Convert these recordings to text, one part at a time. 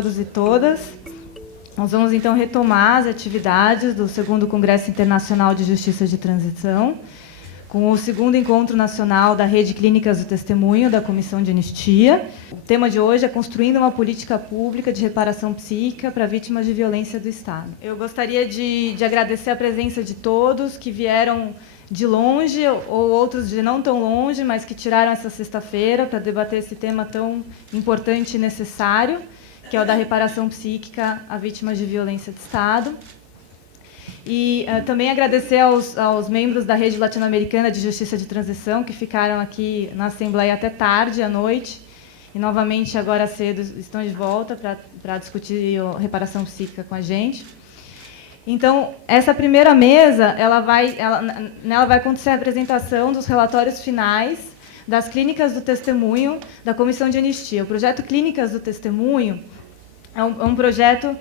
todos e todas. Nós vamos, então, retomar as atividades do 2º Congresso Internacional de Justiça de Transição, com o 2º Encontro Nacional da Rede Clínicas do Testemunho, da Comissão de Anistia. O tema de hoje é Construindo uma Política Pública de Reparação Psíquica para Vítimas de Violência do Estado. Eu gostaria de agradecer a presença de todos que vieram de longe, ou outros de não tão longe, mas que tiraram essa sexta-feira para debater esse tema tão importante e necessário, que é o da reparação psíquica a vítimas de violência do Estado. E também agradecer aos membros da Rede Latino-Americana de Justiça de Transição, que ficaram aqui na Assembleia até tarde, à noite, e novamente, agora cedo, estão de volta para discutir a reparação psíquica com a gente. Então, essa primeira mesa, nela vai acontecer a apresentação dos relatórios finais das Clínicas do Testemunho da Comissão de Anistia. O projeto Clínicas do Testemunho é um projeto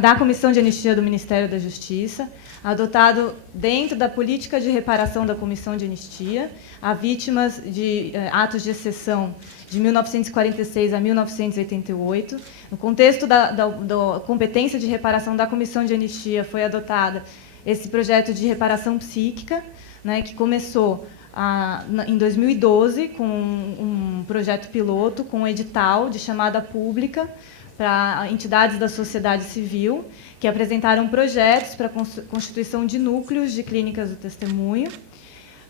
da Comissão de Anistia do Ministério da Justiça, adotado dentro da política de reparação da Comissão de Anistia a vítimas de atos de exceção de 1946 a 1988. No contexto da competência de reparação da Comissão de Anistia, foi adotado esse projeto de reparação psíquica, né, que começou em 2012 com um projeto piloto, com um edital de chamada pública para entidades da sociedade civil, que apresentaram projetos para a constituição de núcleos de clínicas do testemunho.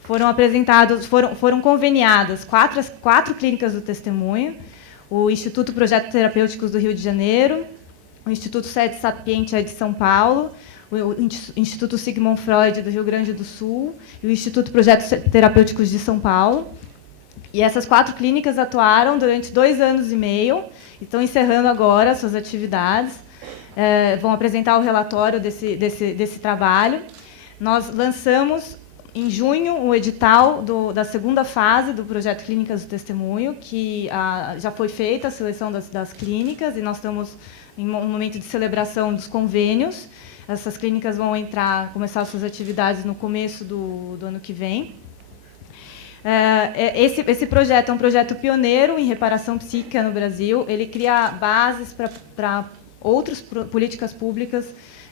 Foram conveniadas quatro clínicas do testemunho: o Instituto Projetos Terapêuticos do Rio de Janeiro, o Instituto Sede Sapientia de São Paulo, o Instituto Sigmund Freud do Rio Grande do Sul e o Instituto Projetos Terapêuticos de São Paulo. E essas 4 clínicas atuaram durante 2 anos e meio, estão encerrando agora suas atividades, vão apresentar o relatório desse trabalho. Nós lançamos, em junho, o edital da segunda fase do projeto Clínicas do Testemunho, que já foi feita a seleção das clínicas, e nós estamos em um momento de celebração dos convênios. Essas clínicas vão começar suas atividades no começo do ano que vem. Esse projeto é um projeto pioneiro em reparação psíquica no Brasil. Ele cria bases para outras políticas públicas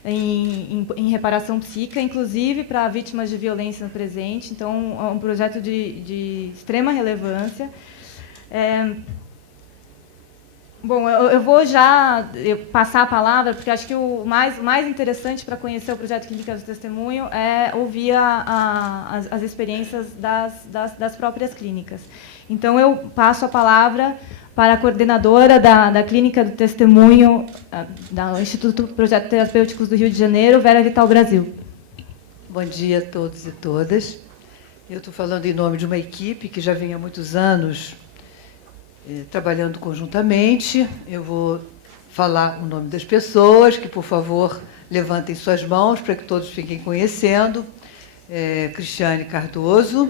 em reparação psíquica, inclusive para vítimas de violência no presente. Então, é um projeto de extrema relevância. Bom, eu vou já passar a palavra, porque acho que o mais interessante para conhecer o projeto Clínicas do Testemunho é ouvir as experiências das próprias clínicas. Então, eu passo a palavra para a coordenadora da Clínica do Testemunho do Instituto Projetos Terapêuticos do Rio de Janeiro, Vera Vital Brasil. Bom dia a todos e todas. Eu estou falando em nome de uma equipe que já vem há muitos anos trabalhando conjuntamente. Eu vou falar o nome das pessoas, que, por favor, levantem suas mãos para que todos fiquem conhecendo. Cristiane Cardoso,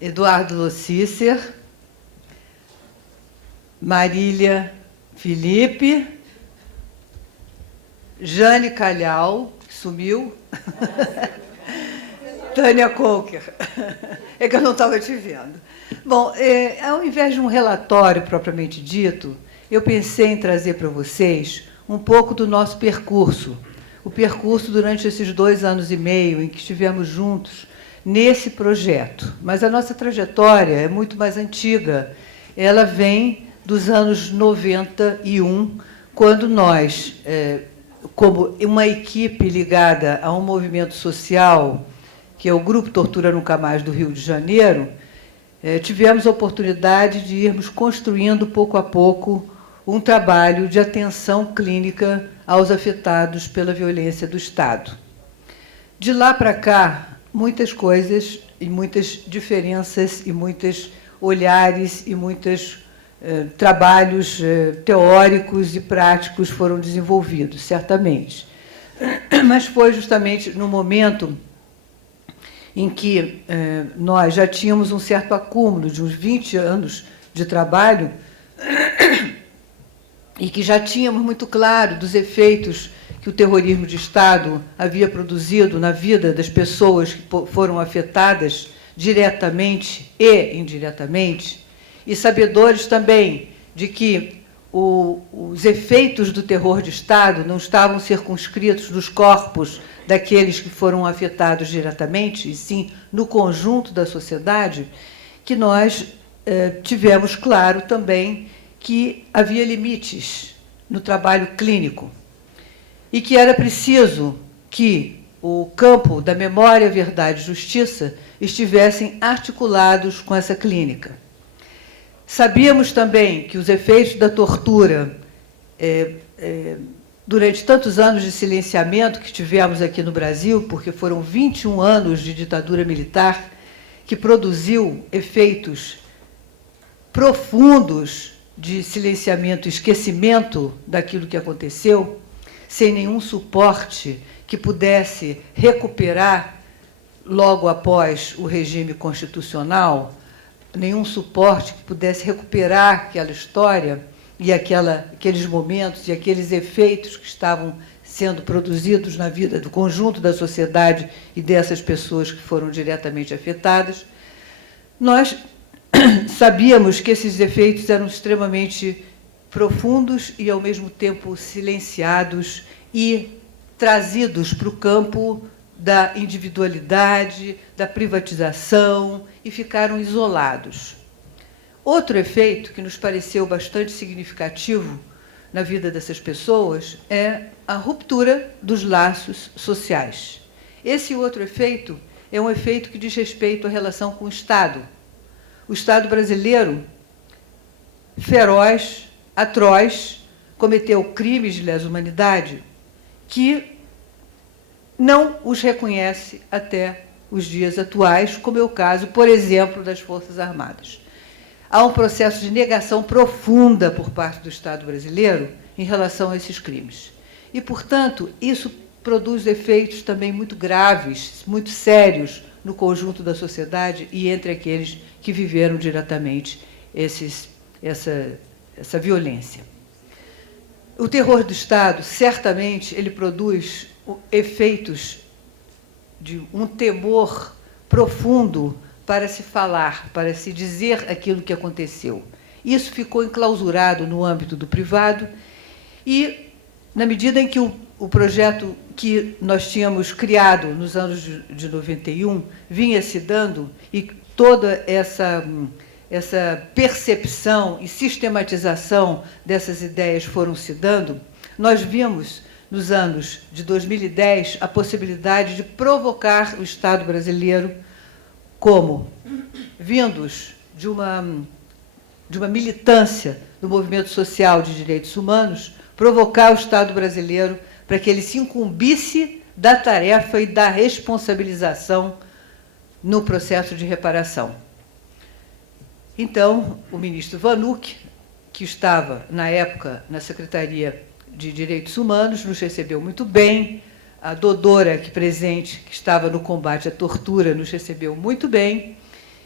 Eduardo Lossícer, Marília Felipe, Jane Calhau, que sumiu, Tânia Coker. É que eu não estava te vendo. Bom, ao invés de um relatório propriamente dito, eu pensei em trazer para vocês um pouco do nosso percurso, o percurso durante esses 2 anos e meio em que estivemos juntos nesse projeto. Mas a nossa trajetória é muito mais antiga. Ela vem dos anos 91, quando nós, como uma equipe ligada a um movimento social, que é o Grupo Tortura Nunca Mais do Rio de Janeiro, tivemos a oportunidade de irmos construindo, pouco a pouco, um trabalho de atenção clínica aos afetados pela violência do Estado. De lá para cá, muitas coisas e muitas diferenças e muitos olhares e muitos trabalhos teóricos e práticos foram desenvolvidos, certamente. Mas foi justamente no momento em que nós já tínhamos um certo acúmulo de uns 20 anos de trabalho e que já tínhamos muito claro dos efeitos que o terrorismo de Estado havia produzido na vida das pessoas que foram afetadas diretamente e indiretamente, e sabedores também de que os efeitos do terror de Estado não estavam circunscritos nos corpos daqueles que foram afetados diretamente, e sim no conjunto da sociedade, que nós tivemos claro também que havia limites no trabalho clínico e que era preciso que o campo da memória, verdade e justiça estivessem articulados com essa clínica. Sabíamos também que os efeitos da tortura, durante tantos anos de silenciamento que tivemos aqui no Brasil, porque foram 21 anos de ditadura militar, que produziu efeitos profundos de silenciamento e esquecimento daquilo que aconteceu, sem nenhum suporte que pudesse recuperar logo após o regime constitucional, nenhum suporte que pudesse recuperar aquela história e aqueles momentos e aqueles efeitos que estavam sendo produzidos na vida do conjunto da sociedade e dessas pessoas que foram diretamente afetadas. Nós sabíamos que esses efeitos eram extremamente profundos e, ao mesmo tempo, silenciados e trazidos para o campo da individualidade, da privatização, e ficaram isolados. Outro efeito que nos pareceu bastante significativo na vida dessas pessoas é a ruptura dos laços sociais. Esse outro efeito é um efeito que diz respeito à relação com o Estado. O Estado brasileiro, feroz, atroz, cometeu crimes de lesa humanidade que não os reconhece até os dias atuais, como é o caso, por exemplo, das Forças Armadas. Há um processo de negação profunda por parte do Estado brasileiro em relação a esses crimes. E, portanto, isso produz efeitos também muito graves, muito sérios no conjunto da sociedade e entre aqueles que viveram diretamente essa violência. O terror do Estado, certamente, ele produz efeitos de um temor profundo para se falar, para se dizer aquilo que aconteceu. Isso ficou enclausurado no âmbito do privado e, na medida em que o projeto que nós tínhamos criado nos anos de 91 vinha se dando e toda essa percepção e sistematização dessas ideias foram se dando, nós vimos, nos anos de 2010, a possibilidade de provocar o Estado brasileiro como, vindos de uma militância do movimento social de direitos humanos, provocar o Estado brasileiro para que ele se incumbisse da tarefa e da responsabilização no processo de reparação. Então, o ministro Vanuc, que estava, na época, na Secretaria de Direitos Humanos, nos recebeu muito bem. A Dodora, aqui presente, que estava no combate à tortura, nos recebeu muito bem.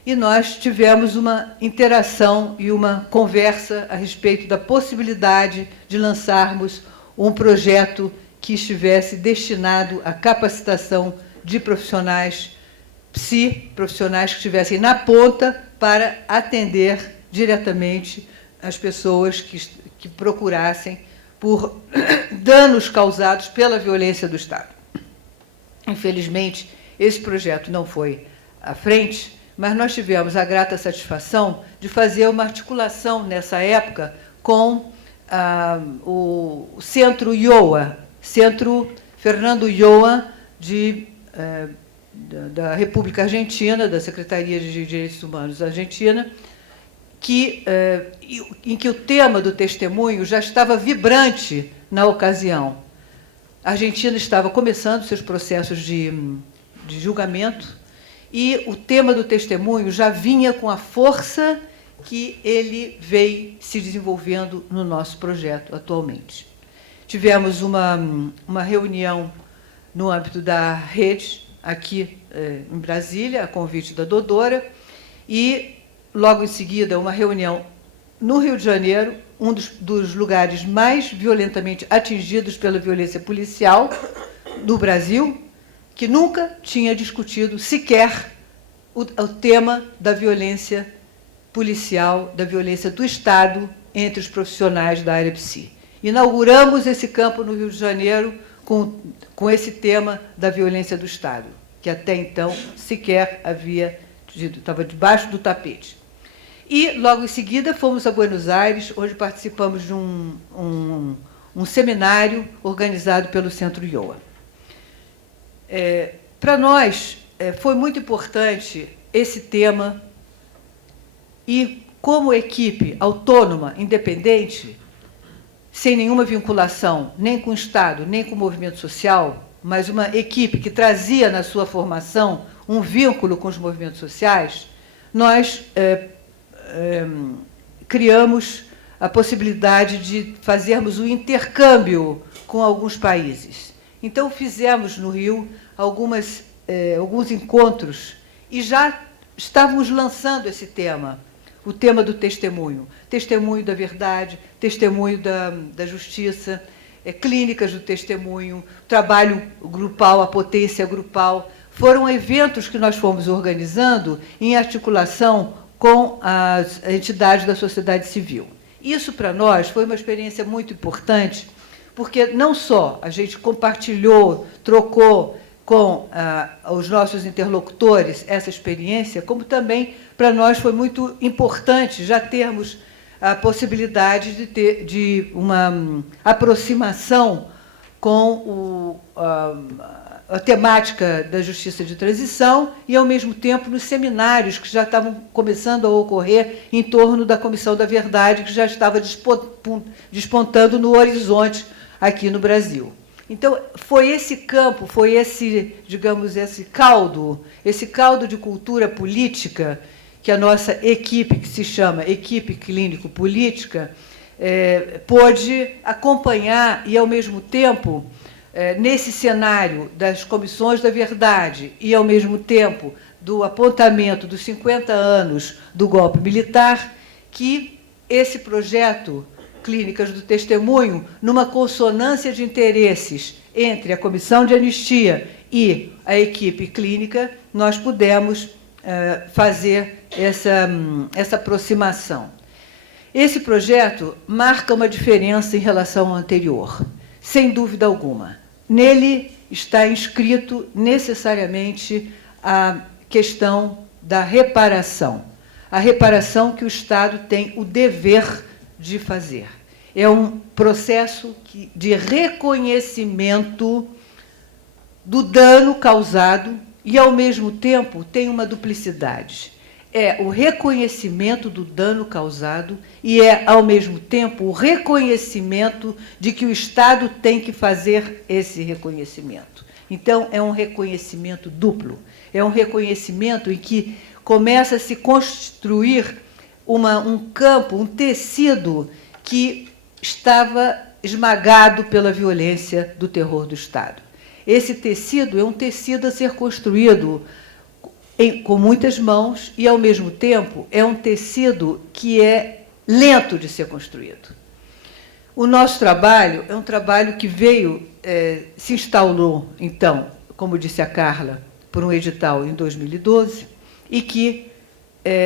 E nós tivemos uma interação e uma conversa a respeito da possibilidade de lançarmos um projeto que estivesse destinado à capacitação de profissionais profissionais que estivessem na ponta para atender diretamente as pessoas que procurassem por danos causados pela violência do Estado. Infelizmente, esse projeto não foi à frente, mas nós tivemos a grata satisfação de fazer uma articulação, nessa época, com o Centro IOA, Centro Fernando Ioa, da República Argentina, da Secretaria de Direitos Humanos da Argentina, em que o tema do testemunho já estava vibrante na ocasião. A Argentina estava começando seus processos de julgamento e o tema do testemunho já vinha com a força que ele veio se desenvolvendo no nosso projeto atualmente. Tivemos uma reunião no âmbito da rede, aqui em Brasília, a convite da Dodora, e, logo em seguida, uma reunião no Rio de Janeiro, um dos lugares mais violentamente atingidos pela violência policial do Brasil, que nunca tinha discutido sequer o tema da violência policial, da violência do Estado entre os profissionais da área psi. Inauguramos esse campo no Rio de Janeiro com esse tema da violência do Estado, que até então sequer havia tido, estava debaixo do tapete. E, logo em seguida, fomos a Buenos Aires, onde participamos de um seminário organizado pelo Centro IOA. Para nós, foi muito importante esse tema e, como equipe autônoma, independente, sem nenhuma vinculação, nem com o Estado, nem com o movimento social, mas uma equipe que trazia na sua formação um vínculo com os movimentos sociais, nós criamos a possibilidade de fazermos um intercâmbio com alguns países. Então, fizemos no Rio alguns encontros e já estávamos lançando esse tema, o tema do testemunho da verdade, testemunho da justiça, clínicas do testemunho, trabalho grupal, a potência grupal. Foram eventos que nós fomos organizando em articulação com as entidades da sociedade civil. Isso, para nós, foi uma experiência muito importante, porque não só a gente compartilhou, trocou com os nossos interlocutores essa experiência, como também, para nós, foi muito importante já termos a possibilidade de uma aproximação com a temática da justiça de transição e, ao mesmo tempo, nos seminários que já estavam começando a ocorrer em torno da Comissão da Verdade, que já estava despontando no horizonte aqui no Brasil. Então, foi esse campo, foi esse, digamos, esse caldo de cultura política que a nossa equipe, que se chama Equipe Clínico-Política, pôde acompanhar e, ao mesmo tempo, nesse cenário das comissões da verdade e, ao mesmo tempo, do apontamento dos 50 anos do golpe militar, que esse projeto Clínicas do Testemunho, numa consonância de interesses entre a Comissão de Anistia e a equipe clínica, nós pudemos fazer essa aproximação. Esse projeto marca uma diferença em relação ao anterior, sem dúvida alguma. Nele está inscrito necessariamente a questão da reparação, a reparação que o Estado tem o dever de fazer. É um processo de reconhecimento do dano causado e, ao mesmo tempo, tem uma duplicidade. É o reconhecimento do dano causado e é, ao mesmo tempo, o reconhecimento de que o Estado tem que fazer esse reconhecimento. Então, é um reconhecimento duplo. É um reconhecimento em que começa a se construir um campo, um tecido que estava esmagado pela violência do terror do Estado. Esse tecido é um tecido a ser construído com muitas mãos e, ao mesmo tempo, é um tecido que é lento de ser construído. O nosso trabalho é um trabalho que se instaurou, então, como disse a Carla, por um edital em 2012, e que,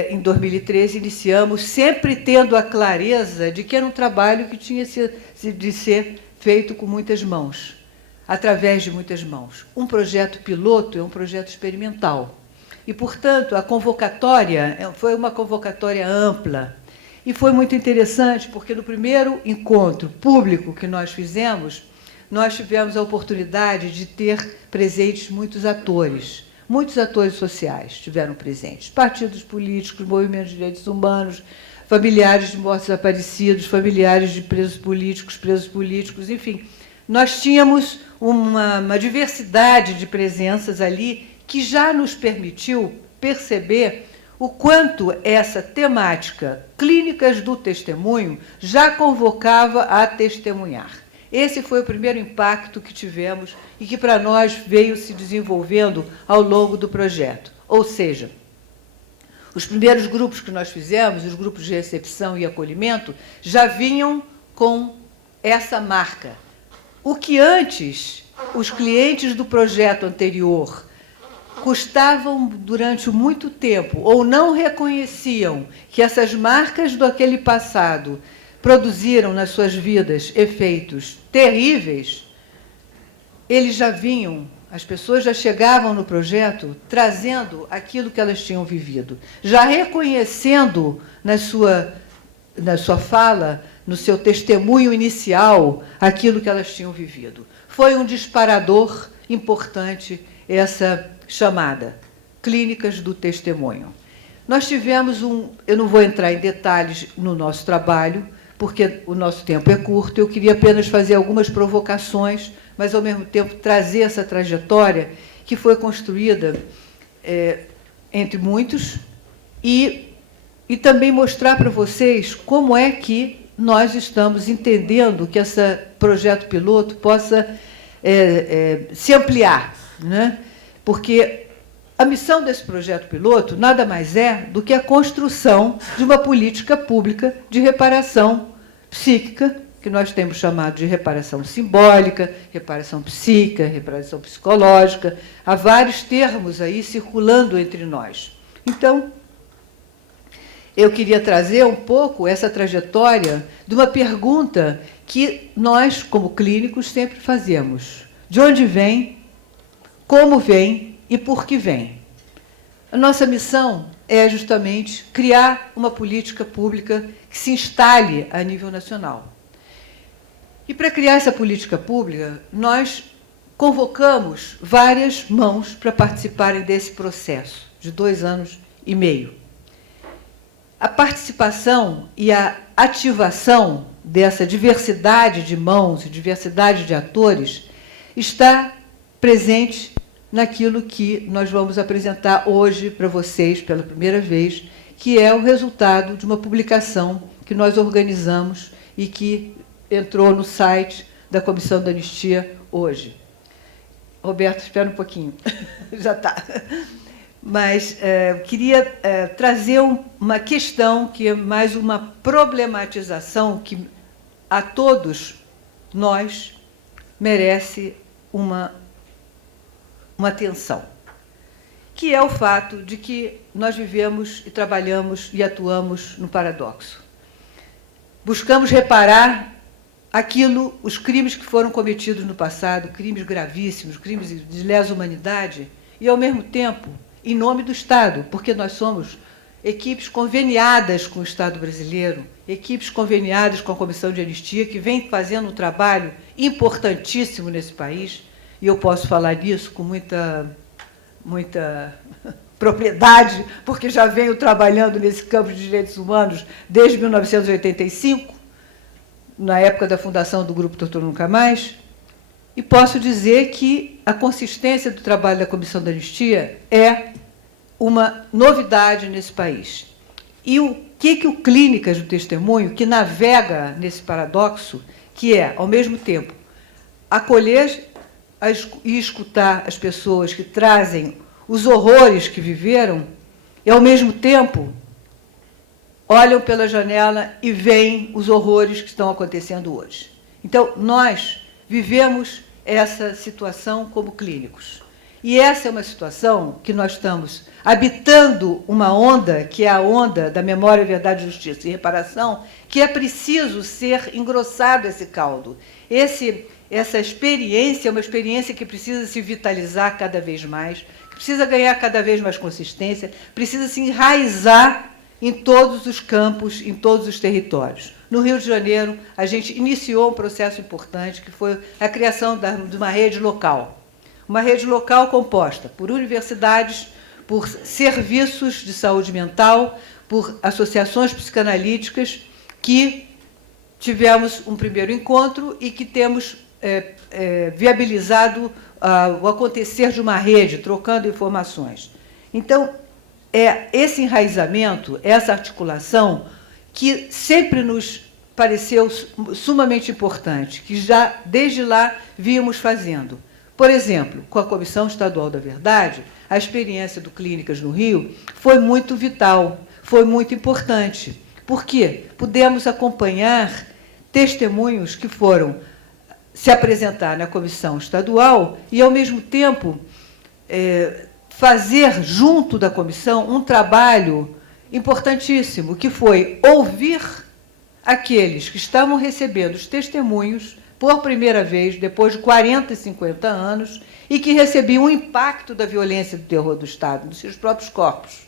em 2013, iniciamos, sempre tendo a clareza de que era um trabalho que tinha de ser feito com muitas mãos, através de muitas mãos. Um projeto piloto é um projeto experimental. E, portanto, a convocatória foi uma convocatória ampla. E foi muito interessante, porque no primeiro encontro público que nós fizemos, nós tivemos a oportunidade de ter presentes muitos atores sociais estiveram presentes, partidos políticos, movimentos de direitos humanos, familiares de mortos desaparecidos, familiares de presos políticos, enfim. Nós tínhamos uma diversidade de presenças ali que já nos permitiu perceber o quanto essa temática Clínicas do Testemunho já convocava a testemunhar. Esse foi o primeiro impacto que tivemos e que, para nós, veio se desenvolvendo ao longo do projeto. Ou seja, os primeiros grupos que nós fizemos, os grupos de recepção e acolhimento, já vinham com essa marca. O que antes os clientes do projeto anterior custavam durante muito tempo ou não reconheciam que essas marcas daquele passado produziram nas suas vidas efeitos terríveis, eles já vinham, as pessoas já chegavam no projeto trazendo aquilo que elas tinham vivido, já reconhecendo na sua fala, no seu testemunho inicial, aquilo que elas tinham vivido. Foi um disparador importante essa chamada, Clínicas do Testemunho. Nós tivemos eu não vou entrar em detalhes no nosso trabalho, porque o nosso tempo é curto, eu queria apenas fazer algumas provocações, mas, ao mesmo tempo, trazer essa trajetória que foi construída entre muitos e também mostrar para vocês como é que nós estamos entendendo que esse projeto piloto possa se ampliar, né? Porque a missão desse projeto piloto nada mais é do que a construção de uma política pública de reparação psíquica, que nós temos chamado de reparação simbólica, reparação psíquica, reparação psicológica. Há vários termos aí circulando entre nós. Então, eu queria trazer um pouco essa trajetória de uma pergunta que nós, como clínicos, sempre fazemos. De onde vem, como vem e por que vem? A nossa missão é justamente criar uma política pública que se instale a nível nacional. E, para criar essa política pública, nós convocamos várias mãos para participarem desse processo de 2 anos e meio. A participação e a ativação dessa diversidade de mãos e diversidade de atores está presente naquilo que nós vamos apresentar hoje para vocês pela primeira vez, que é o resultado de uma publicação que nós organizamos e que entrou no site da Comissão da Anistia hoje. Roberto, espera um pouquinho. Já está. Mas queria trazer uma questão que é mais uma problematização que a todos nós merece uma atenção, que é o fato de que nós vivemos e trabalhamos e atuamos no paradoxo. Buscamos reparar os crimes que foram cometidos no passado, crimes gravíssimos, crimes de lesa humanidade, e, ao mesmo tempo, em nome do Estado, porque nós somos equipes conveniadas com o Estado brasileiro, equipes conveniadas com a Comissão de Anistia, que vem fazendo um trabalho importantíssimo nesse país, e eu posso falar disso com muita propriedade, porque já venho trabalhando nesse campo de direitos humanos desde 1985, na época da fundação do Grupo Tortura Nunca Mais, e posso dizer que a consistência do trabalho da Comissão da Anistia é uma novidade nesse país. E o que o Clínicas do Testemunho, que navega nesse paradoxo, que é, ao mesmo tempo, acolher e escutar as pessoas que trazem os horrores que viveram, e, ao mesmo tempo, olham pela janela e veem os horrores que estão acontecendo hoje. Então, nós vivemos essa situação como clínicos. E essa é uma situação que nós estamos habitando uma onda, que é a onda da memória, verdade, justiça e reparação, que é preciso ser engrossado esse caldo. Essa experiência é uma experiência que precisa se vitalizar cada vez mais, que precisa ganhar cada vez mais consistência, precisa se enraizar em todos os campos, em todos os territórios. No Rio de Janeiro, a gente iniciou um processo importante, que foi a criação de uma rede local. Uma rede local composta por universidades, por serviços de saúde mental, por associações psicanalíticas, que tivemos um primeiro encontro e que temos viabilizado o acontecer de uma rede, trocando informações. Então, é esse enraizamento, essa articulação, que sempre nos pareceu sumamente importante, que já, desde lá, víamos fazendo. Por exemplo, com a Comissão Estadual da Verdade, a experiência do Clínicas no Rio foi muito vital, foi muito importante. Por quê? Pudemos acompanhar testemunhos que foram se apresentar na Comissão Estadual e, ao mesmo tempo, fazer, junto da comissão, um trabalho importantíssimo, que foi ouvir aqueles que estavam recebendo os testemunhos por primeira vez, depois de 40 e 50 anos, e que recebiam o impacto da violência e do terror do Estado nos seus próprios corpos.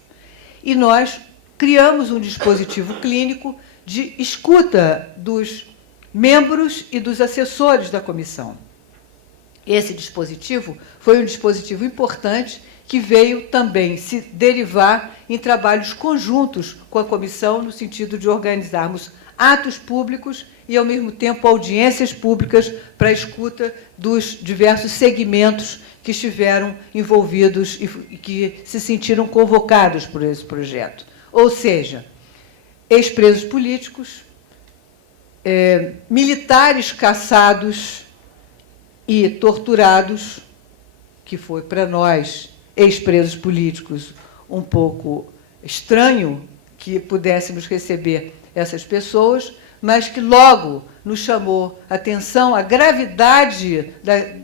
E nós criamos um dispositivo clínico de escuta dos membros e dos assessores da comissão. Esse dispositivo foi um dispositivo importante que veio também se derivar em trabalhos conjuntos com a comissão, no sentido de organizarmos atos públicos e, ao mesmo tempo, audiências públicas para a escuta dos diversos segmentos que estiveram envolvidos e que se sentiram convocados por esse projeto. Ou seja, ex-presos políticos, militares caçados e torturados, que foi para nós, ex-presos políticos, um pouco estranho que pudéssemos receber essas pessoas, mas que logo nos chamou a atenção a gravidade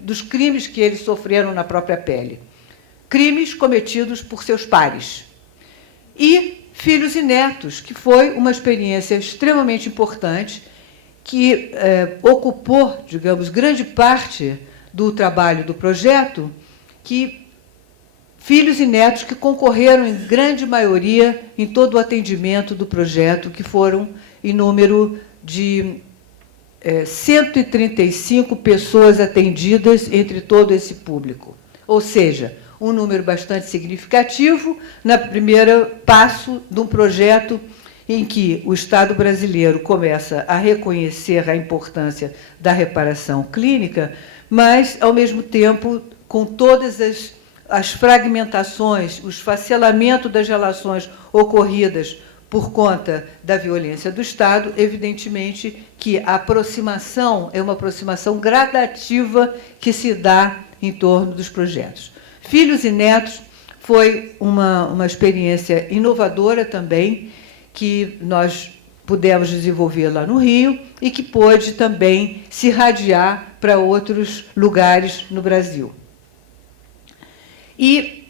dos crimes que eles sofreram na própria pele. Crimes cometidos por seus pares. E filhos e netos, que foi uma experiência extremamente importante, que ocupou, digamos, grande parte do trabalho do projeto, que filhos e netos que concorreram em grande maioria em todo o atendimento do projeto, que foram em número de 135 pessoas atendidas entre todo esse público. Ou seja, um número bastante significativo na primeira passo de um projeto em que o Estado brasileiro começa a reconhecer a importância da reparação clínica, mas, ao mesmo tempo, com todas as fragmentações, o esfacelamento das relações ocorridas por conta da violência do Estado, evidentemente que a aproximação é uma aproximação gradativa que se dá em torno dos projetos. Filhos e Netos foi uma experiência inovadora também, que nós pudemos desenvolver lá no Rio e que pôde também se irradiar para outros lugares no Brasil. E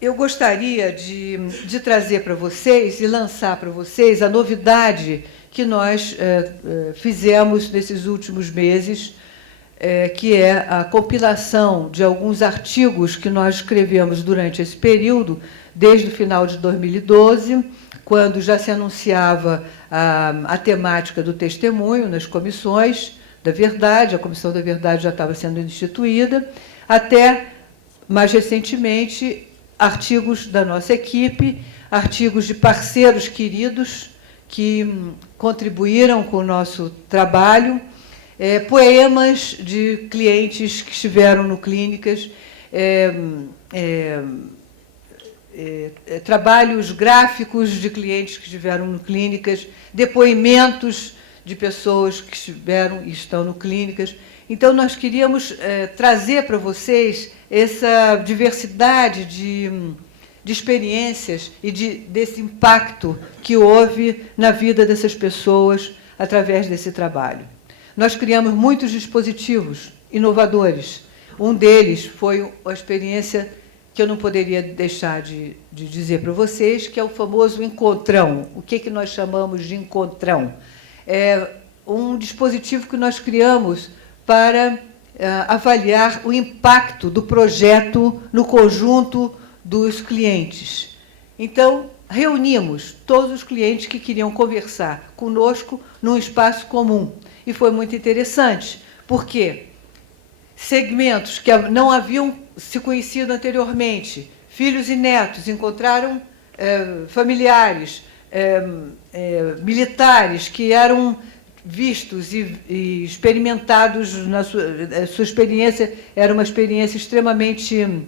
eu gostaria de trazer para vocês e lançar para vocês a novidade que nós fizemos nesses últimos meses, que é a compilação de alguns artigos que nós escrevemos durante esse período, desde o final de 2012, quando já se anunciava a temática do testemunho nas comissões da verdade, a Comissão da Verdade já estava sendo instituída, até, mais recentemente, artigos da nossa equipe, artigos de parceiros queridos que contribuíram com o nosso trabalho, poemas de clientes que estiveram no clínicas, trabalhos gráficos de clientes que estiveram no clínicas, depoimentos de pessoas que estiveram e estão no clínicas. Então, nós queríamos trazer para vocês essa diversidade de experiências e desse impacto que houve na vida dessas pessoas através desse trabalho. Nós criamos muitos dispositivos inovadores. Um deles foi a experiência que eu não poderia deixar de dizer para vocês, que é o famoso encontrão. O que nós chamamos de encontrão? É um dispositivo que nós criamos para avaliar o impacto do projeto no conjunto dos clientes. Então, reunimos todos os clientes que queriam conversar conosco num espaço comum. E foi muito interessante, porque segmentos que não haviam se conhecido anteriormente, filhos e netos, encontraram familiares, militares que eram vistos e experimentados, a sua experiência era uma experiência extremamente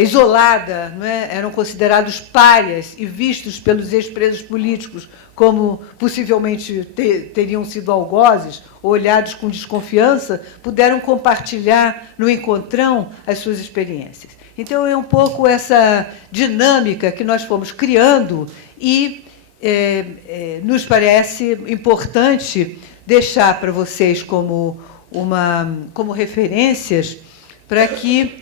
isolada, não é? Eram considerados párias e vistos pelos ex-presos políticos como possivelmente teriam sido algozes, ou olhados com desconfiança, puderam compartilhar no encontrão as suas experiências. Então, é um pouco essa dinâmica que nós fomos criando e nos parece importante deixar para vocês como referências para que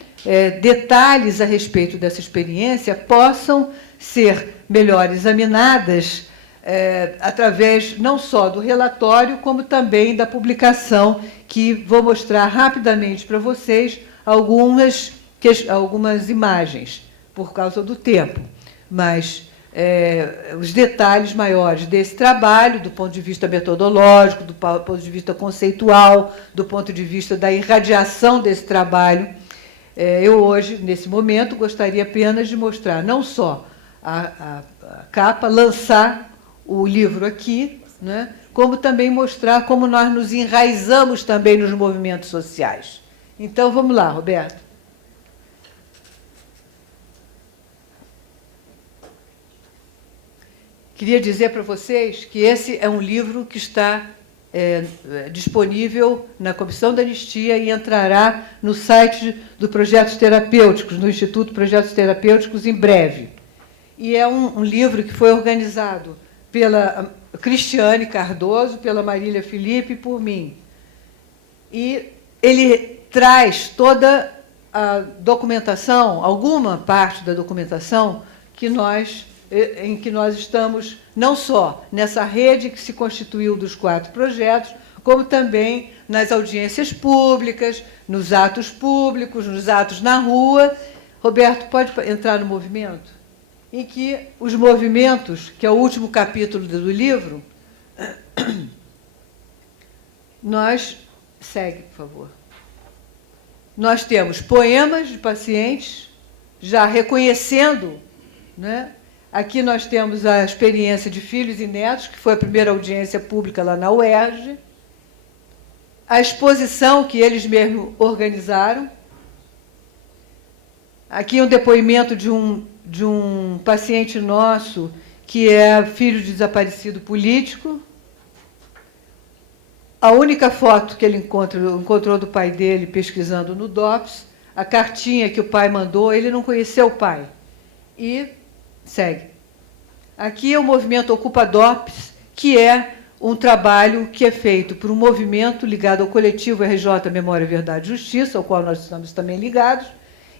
detalhes a respeito dessa experiência possam ser melhor examinadas através não só do relatório, como também da publicação, que vou mostrar rapidamente para vocês algumas imagens, por causa do tempo. Mas os detalhes maiores desse trabalho, do ponto de vista metodológico, do ponto de vista conceitual, do ponto de vista da irradiação desse trabalho, eu hoje, nesse momento, gostaria apenas de mostrar não só a capa, lançar o livro aqui, né, como também mostrar como nós nos enraizamos também nos movimentos sociais. Então, vamos lá, Roberto. Queria dizer para vocês que esse é um livro que está disponível na Comissão da Anistia e entrará no site do Projetos Terapêuticos, no Instituto Projetos Terapêuticos, em breve. E é um livro que foi organizado pela Cristiane Cardoso, pela Marília Felipe e por mim. E ele traz toda a documentação, alguma parte da documentação em que nós estamos, não só nessa rede que se constituiu dos 4 projetos, como também nas audiências públicas, nos atos públicos, nos atos na rua. Roberto, pode entrar no movimento? Em que os movimentos, que é o último capítulo do livro, segue, por favor. Nós temos poemas de pacientes, já reconhecendo, né? Aqui nós temos a experiência de Filhos e Netos, que foi a primeira audiência pública lá na UERJ, a exposição que eles mesmos organizaram. Aqui um depoimento de um paciente nosso, que é filho de desaparecido político. A única foto que ele encontrou do pai dele pesquisando no DOPS, a cartinha que o pai mandou, ele não conheceu o pai. E segue. Aqui é o movimento Ocupa DOPS, que é um trabalho que é feito por um movimento ligado ao coletivo RJ Memória, Verdade e Justiça, ao qual nós estamos também ligados,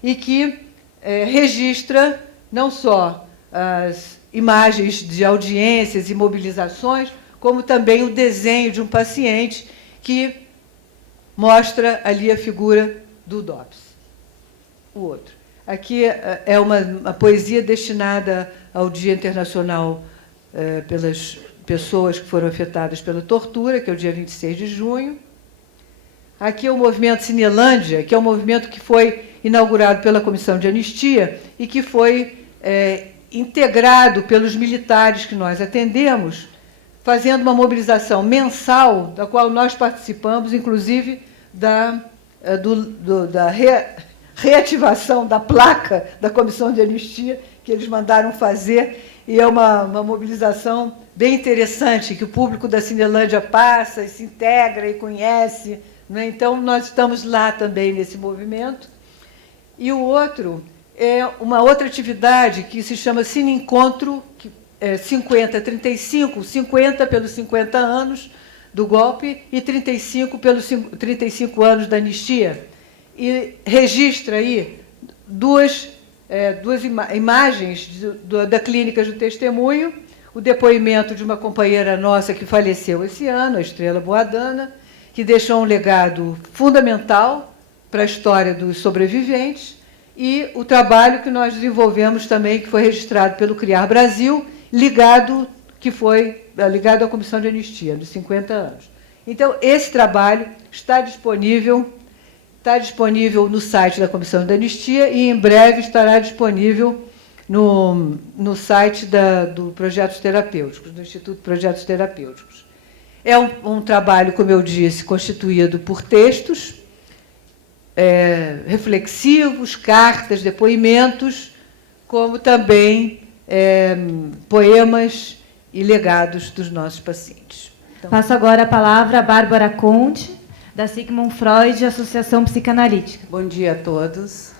e que registra não só as imagens de audiências e mobilizações, como também o desenho de um paciente que mostra ali a figura do DOPS. O outro. Aqui é uma poesia destinada ao Dia Internacional pelas pessoas que foram afetadas pela tortura, que é o dia 26 de junho. Aqui é o movimento Cinelândia, que é um movimento que foi inaugurado pela Comissão de Anistia e que foi integrado pelos militares que nós atendemos, fazendo uma mobilização mensal, da qual nós participamos, inclusive da reativação da placa da Comissão de Anistia, que eles mandaram fazer, e é uma mobilização bem interessante, que o público da Cinelândia passa e se integra e conhece, né? Então, nós estamos lá também nesse movimento. E o outro é uma outra atividade que se chama Cine Encontro 50-35, 50 pelos 50 anos do golpe e 35 pelos 35 anos da anistia. E registra aí duas imagens da Clínica do Testemunho, o depoimento de uma companheira nossa que faleceu esse ano, a Estrela Boadana, que deixou um legado fundamental para a história dos sobreviventes, e o trabalho que nós desenvolvemos também, que foi registrado pelo CRIAR Brasil, ligado à Comissão de Anistia, dos 50 anos. Então, esse trabalho está disponível no site da Comissão de Anistia e, em breve, estará disponível no site do Projetos Terapêuticos, do Instituto Projetos Terapêuticos. É um trabalho, como eu disse, constituído por textos reflexivos, cartas, depoimentos, como também poemas e legados dos nossos pacientes. Então, passo agora a palavra a Bárbara Conte, da Sigmund Freud, Associação Psicanalítica. Bom dia a todos.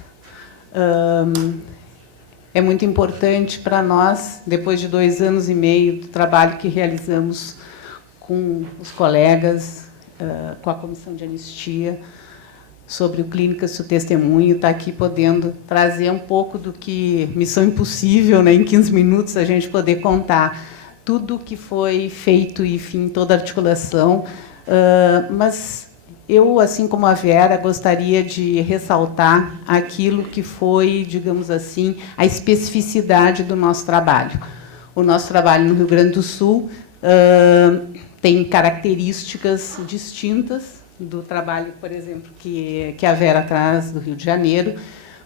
É muito importante para nós, depois de 2 anos e meio do trabalho que realizamos com os colegas, com a Comissão de Anistia, sobre o Clínicas do Testemunho, estar aqui podendo trazer um pouco do que Missão Impossível, né, em 15 minutos, a gente poder contar tudo que foi feito, enfim, toda a articulação, mas eu, assim como a Vera, gostaria de ressaltar aquilo que foi, digamos assim, a especificidade do nosso trabalho. O nosso trabalho no Rio Grande do Sul tem características distintas do trabalho, por exemplo, que a Vera traz do Rio de Janeiro.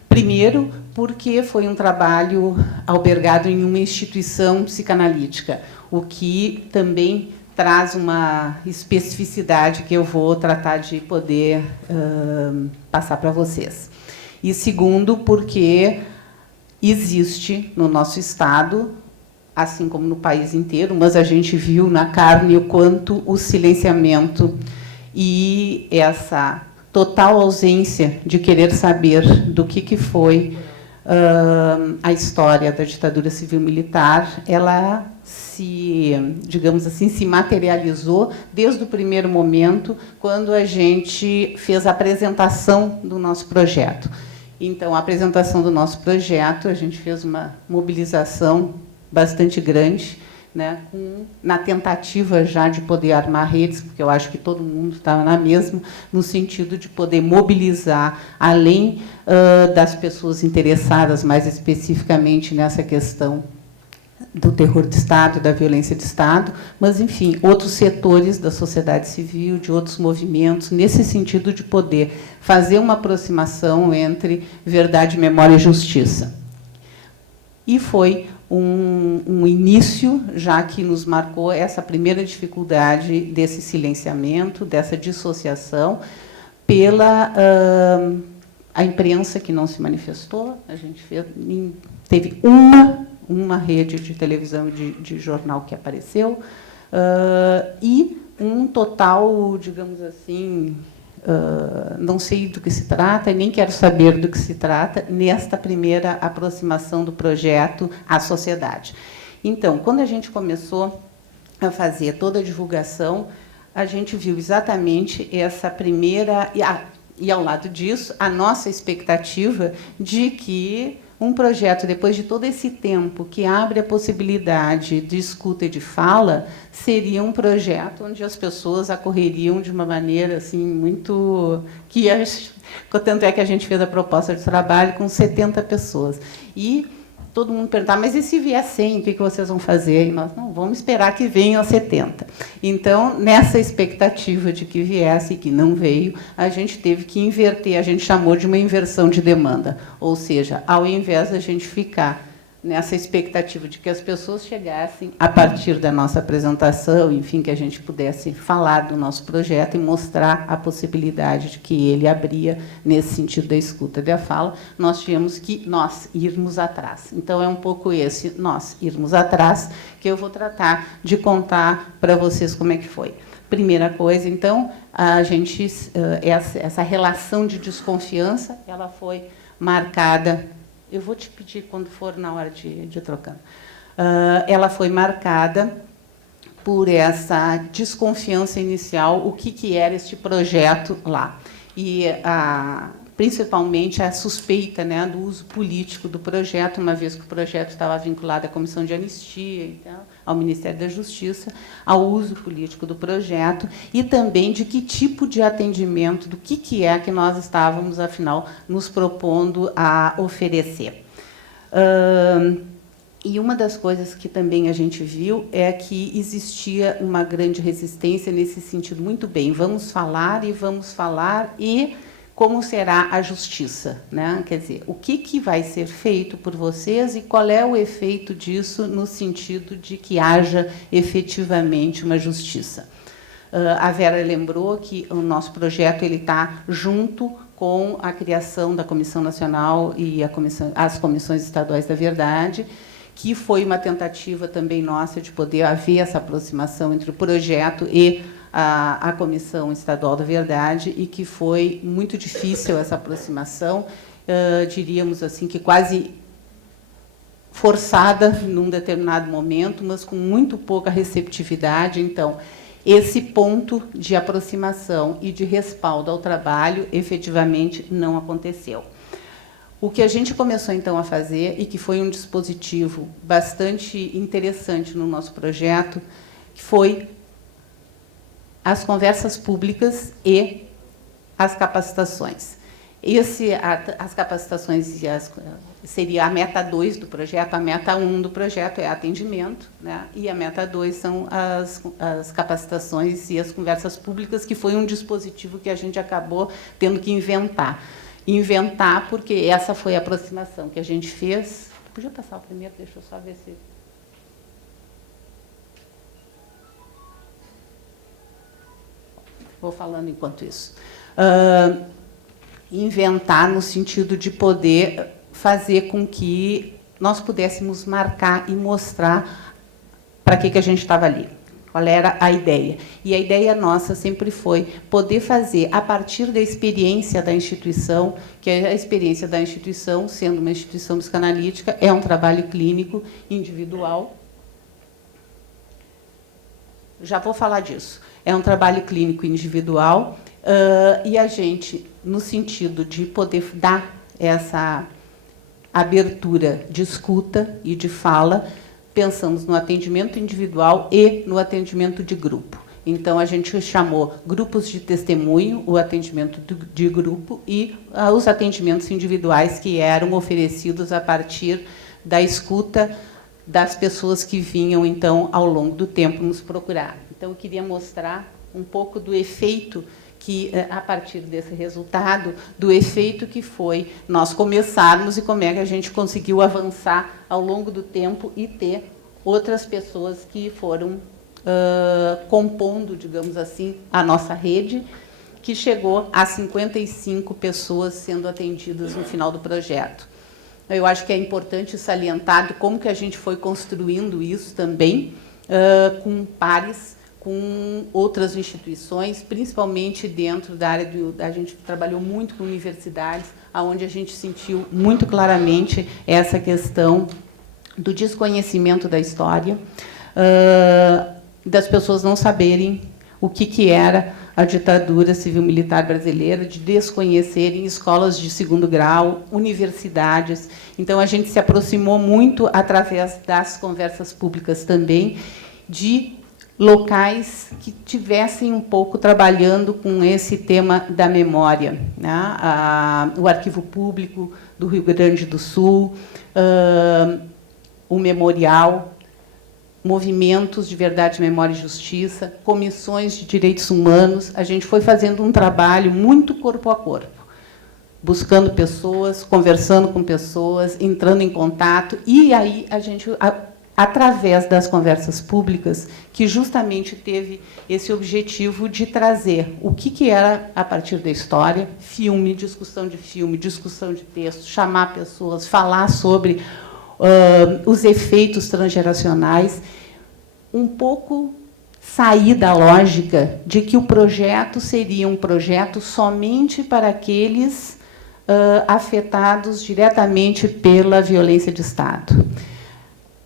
Primeiro, porque foi um trabalho albergado em uma instituição psicanalítica, o que também traz uma especificidade que eu vou tratar de poder passar para vocês. E segundo, porque existe no nosso Estado, assim como no país inteiro, mas a gente viu na carne o quanto o silenciamento e essa total ausência de querer saber do que foi a história da ditadura civil-militar, ela se, digamos assim, se materializou desde o primeiro momento, quando a gente fez a apresentação do nosso projeto. Então, a apresentação do nosso projeto, a gente fez uma mobilização bastante grande, né, na tentativa já de poder armar redes, porque eu acho que todo mundo estava na mesma, no sentido de poder mobilizar, além das pessoas interessadas mais especificamente nessa questão do terror de Estado, da violência de Estado, mas, enfim, outros setores da sociedade civil, de outros movimentos, nesse sentido de poder fazer uma aproximação entre verdade, memória e justiça. E foi um início, já que nos marcou essa primeira dificuldade desse silenciamento, dessa dissociação, pela a imprensa que não se manifestou. A gente teve uma rede de televisão e de jornal que apareceu, e um total, digamos assim, não sei do que se trata, e nem quero saber do que se trata, nesta primeira aproximação do projeto à sociedade. Então, quando a gente começou a fazer toda a divulgação, a gente viu exatamente essa primeira... E, ao lado disso, a nossa expectativa de que um projeto, depois de todo esse tempo, que abre a possibilidade de escuta e de fala, seria um projeto onde as pessoas acorreriam de uma maneira assim muito... Tanto é que a gente fez a proposta de trabalho com 70 pessoas. E todo mundo perguntava, mas e se vier 100, o que vocês vão fazer? E nós, não, vamos esperar que venham 70. Então, nessa expectativa de que viesse e que não veio, a gente teve que inverter, a gente chamou de uma inversão de demanda. Ou seja, ao invés da gente ficar nessa expectativa de que as pessoas chegassem a partir da nossa apresentação, enfim, que a gente pudesse falar do nosso projeto e mostrar a possibilidade de que ele abria nesse sentido da escuta e da fala, nós tínhamos que nós irmos atrás. Então, é um pouco esse nós irmos atrás que eu vou tratar de contar para vocês como é que foi. Primeira coisa, então, a gente essa relação de desconfiança, ela foi marcada. Eu vou te pedir quando for na hora de trocar. Ela foi marcada por essa desconfiança inicial, o que era este projeto lá. E, principalmente, a suspeita, né, do uso político do projeto, uma vez que o projeto estava vinculado à Comissão de Anistia, então, ao Ministério da Justiça, ao uso político do projeto, e também de que tipo de atendimento, do que é que nós estávamos, afinal, nos propondo a oferecer. E uma das coisas que também a gente viu é que existia uma grande resistência nesse sentido. Muito bem, vamos falar, e como será a justiça, né? Quer dizer, o que vai ser feito por vocês e qual é o efeito disso no sentido de que haja efetivamente uma justiça. A Vera lembrou que o nosso projeto ele está junto com a criação da Comissão Nacional e as Comissões Estaduais da Verdade, que foi uma tentativa também nossa de poder haver essa aproximação entre o projeto e a Comissão Estadual da Verdade, e que foi muito difícil essa aproximação, diríamos assim, que quase forçada num determinado momento, mas com muito pouca receptividade. Então, esse ponto de aproximação e de respaldo ao trabalho, efetivamente, não aconteceu. O que a gente começou, então, a fazer, e que foi um dispositivo bastante interessante no nosso projeto, foi as conversas públicas e as capacitações. As capacitações seria a meta 2 do projeto, a meta 1 do projeto é atendimento, né? E a meta 2 são as capacitações e as conversas públicas, que foi um dispositivo que a gente acabou tendo que inventar. Inventar, porque essa foi a aproximação que a gente fez. Podia passar o primeiro, deixa eu só ver se... Vou falando enquanto isso. Inventar no sentido de poder fazer com que nós pudéssemos marcar e mostrar para que a gente estava ali. Qual era a ideia? E a ideia nossa sempre foi poder fazer, a partir da experiência da instituição, que a experiência da instituição, sendo uma instituição psicanalítica, é um trabalho clínico individual. Já vou falar disso. É um trabalho clínico individual, e a gente, no sentido de poder dar essa abertura de escuta e de fala, pensamos no atendimento individual e no atendimento de grupo. Então, a gente chamou grupos de testemunho, o atendimento de grupo e os atendimentos individuais que eram oferecidos a partir da escuta das pessoas que vinham, então, ao longo do tempo, nos procurar. Então, eu queria mostrar um pouco do efeito que, a partir desse resultado, do efeito que foi nós começarmos e como é que a gente conseguiu avançar ao longo do tempo e ter outras pessoas que foram compondo, digamos assim, a nossa rede, que chegou a 55 pessoas sendo atendidas no final do projeto. Eu acho que é importante salientar como que a gente foi construindo isso também, com pares, com outras instituições, principalmente dentro da área a gente trabalhou muito com universidades, onde a gente sentiu muito claramente essa questão do desconhecimento da história, das pessoas não saberem o que era a ditadura civil-militar brasileira, de desconhecerem escolas de segundo grau, universidades. Então, a gente se aproximou muito, através das conversas públicas também, de locais que tivessem um pouco trabalhando com esse tema da memória, né? O Arquivo Público do Rio Grande do Sul, o Memorial, movimentos de Verdade, Memória e Justiça, comissões de direitos humanos. A gente foi fazendo um trabalho muito corpo a corpo, buscando pessoas, conversando com pessoas, entrando em contato, e aí a gente, através das conversas públicas, que justamente teve esse objetivo de trazer o que era, a partir da história, filme, discussão de texto, chamar pessoas, falar sobre os efeitos transgeracionais, um pouco sair da lógica de que o projeto seria um projeto somente para aqueles afetados diretamente pela violência de Estado.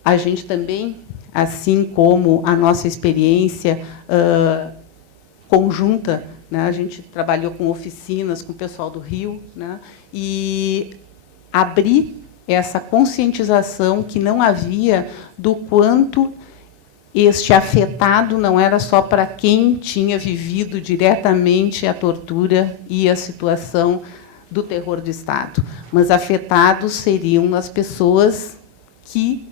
A gente também, assim como a nossa experiência conjunta, né, a gente trabalhou com oficinas com o pessoal do Rio, né, e abrir essa conscientização que não havia do quanto este afetado não era só para quem tinha vivido diretamente a tortura e a situação do terror do Estado, mas afetados seriam as pessoas que,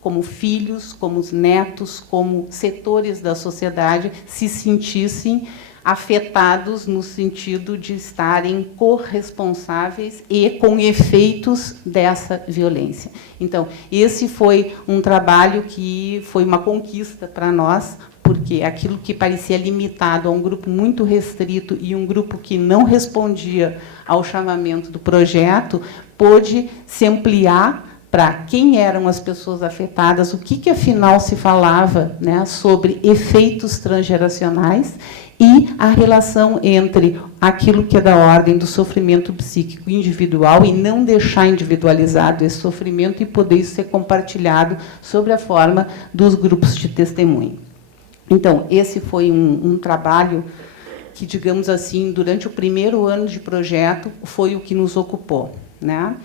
como filhos, como netos, como setores da sociedade, se sentissem afetados no sentido de estarem corresponsáveis e com efeitos dessa violência. Então, esse foi um trabalho que foi uma conquista para nós, porque aquilo que parecia limitado a um grupo muito restrito e um grupo que não respondia ao chamamento do projeto, pôde se ampliar para quem eram as pessoas afetadas, o que afinal se falava, né, sobre efeitos transgeracionais e a relação entre aquilo que é da ordem do sofrimento psíquico individual e não deixar individualizado esse sofrimento e poder isso ser compartilhado sobre a forma dos grupos de testemunho. Então, esse foi um trabalho que, digamos assim, durante o primeiro ano de projeto, foi o que nos ocupou. né?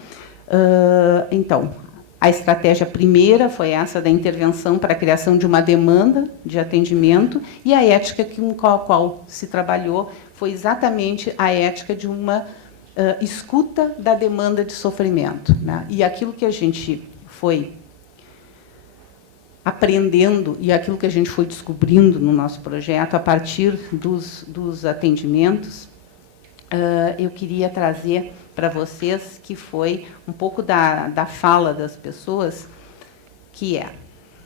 Então, a estratégia primeira foi essa da intervenção para a criação de uma demanda de atendimento, e a ética com a qual se trabalhou foi exatamente a ética de uma escuta da demanda de sofrimento, né? E aquilo que a gente foi aprendendo e aquilo que a gente foi descobrindo no nosso projeto, a partir dos atendimentos, eu queria trazer para vocês, que foi um pouco da fala das pessoas, que é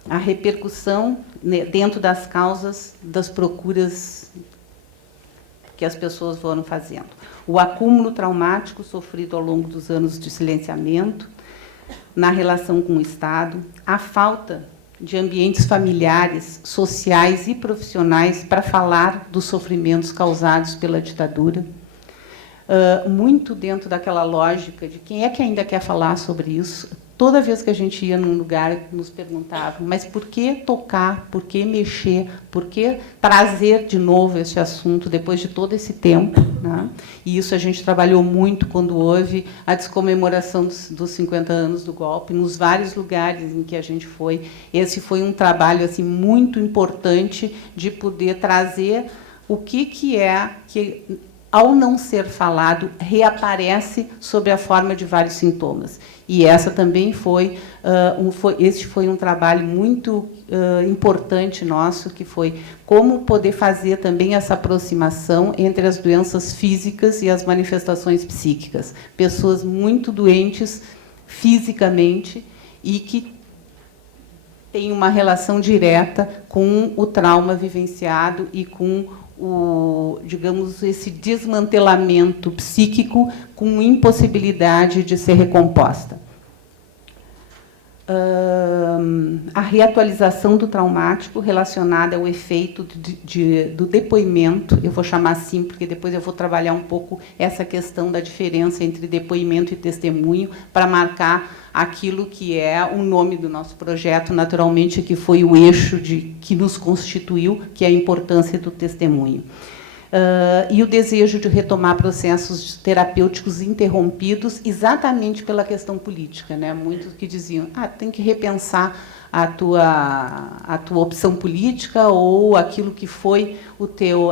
a repercussão, né, dentro das causas das procuras que as pessoas foram fazendo. O acúmulo traumático sofrido ao longo dos anos de silenciamento, na relação com o Estado, a falta de ambientes familiares, sociais e profissionais para falar dos sofrimentos causados pela ditadura, muito dentro daquela lógica de quem é que ainda quer falar sobre isso. Toda vez que a gente ia num lugar, nos perguntavam, mas por que tocar, por que mexer, por que trazer de novo esse assunto depois de todo esse tempo, né? E isso a gente trabalhou muito quando houve a descomemoração dos 50 anos do golpe, nos vários lugares em que a gente foi. Esse foi um trabalho assim, muito importante de poder trazer o que é que, ao não ser falado, reaparece sob a forma de vários sintomas. E essa também este foi um trabalho muito importante nosso, que foi como poder fazer também essa aproximação entre as doenças físicas e as manifestações psíquicas. Pessoas muito doentes fisicamente e que têm uma relação direta com o trauma vivenciado e com digamos, esse desmantelamento psíquico com impossibilidade de ser recomposta. A reatualização do traumático relacionada ao efeito do depoimento, eu vou chamar assim, porque depois eu vou trabalhar um pouco essa questão da diferença entre depoimento e testemunho, para marcar aquilo que é o nome do nosso projeto, naturalmente, que foi o eixo que nos constituiu, que é a importância do testemunho. E o desejo de retomar processos terapêuticos interrompidos exatamente pela questão política, né? Muitos que diziam, tem que repensar a tua opção política ou aquilo que foi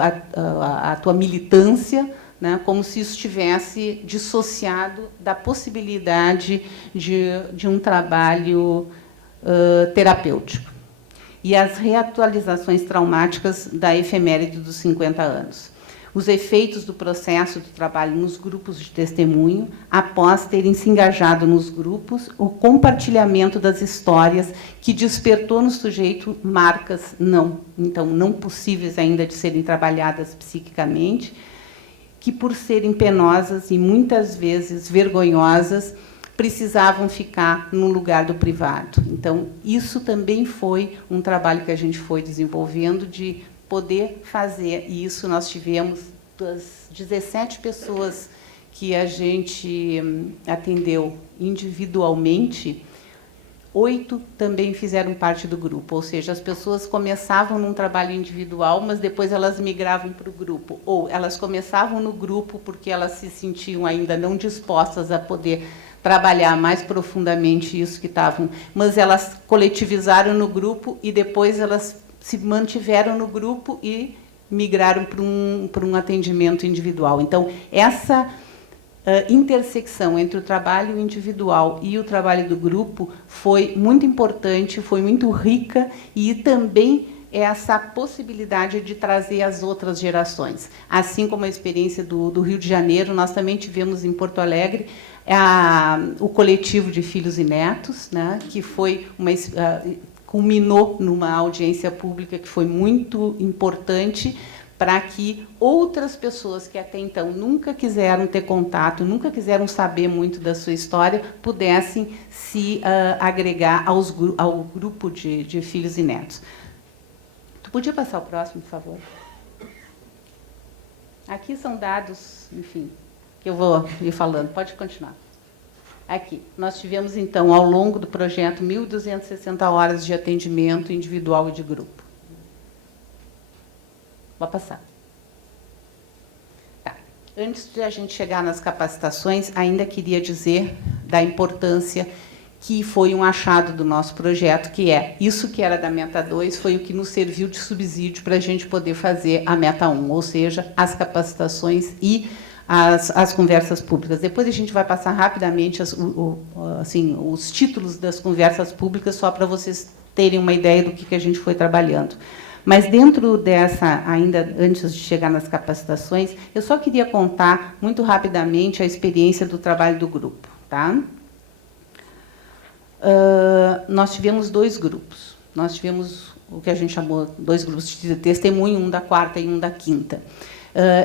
a tua militância, né, como se isso estivesse dissociado da possibilidade de um trabalho terapêutico. E as reatualizações traumáticas da efeméride dos 50 anos. Os efeitos do processo do trabalho nos grupos de testemunho, após terem se engajado nos grupos, o compartilhamento das histórias que despertou no sujeito marcas não possíveis ainda de serem trabalhadas psiquicamente, que, por serem penosas e muitas vezes vergonhosas, precisavam ficar no lugar do privado. Então, isso também foi um trabalho que a gente foi desenvolvendo de poder fazer, e isso nós tivemos das 17 pessoas que a gente atendeu individualmente, 8 também fizeram parte do grupo, ou seja, as pessoas começavam num trabalho individual, mas depois elas migravam para o grupo, ou elas começavam no grupo porque elas se sentiam ainda não dispostas a poder trabalhar mais profundamente isso que estavam, mas elas coletivizaram no grupo e depois elas se mantiveram no grupo e migraram para um atendimento individual. Então, essa intersecção entre o trabalho individual e o trabalho do grupo foi muito importante, foi muito rica, e também essa possibilidade de trazer as outras gerações. Assim como a experiência do Rio de Janeiro, nós também tivemos em Porto Alegre o coletivo de filhos e netos, né, que foi culminou numa audiência pública que foi muito importante para que outras pessoas que até então nunca quiseram ter contato, nunca quiseram saber muito da sua história, pudessem se agregar ao grupo de filhos e netos. Tu podia passar o próximo, por favor? Aqui são dados, enfim, que eu vou ir falando. Pode continuar. Aqui, nós tivemos, então, ao longo do projeto, 1.260 horas de atendimento individual e de grupo. Vou passar. Tá. Antes de a gente chegar nas capacitações, ainda queria dizer da importância que foi um achado do nosso projeto, que é isso que era da Meta 2, foi o que nos serviu de subsídio para a gente poder fazer a Meta 1, ou seja, as capacitações e as conversas públicas. Depois a gente vai passar rapidamente os títulos das conversas públicas, só para vocês terem uma ideia do que a gente foi trabalhando. Mas, dentro dessa, ainda antes de chegar nas capacitações, eu só queria contar, muito rapidamente, a experiência do trabalho do grupo. Tá? Nós tivemos 2 grupos. Nós tivemos o que a gente chamou 2 grupos de testemunho, um da 4ª e um da 5ª.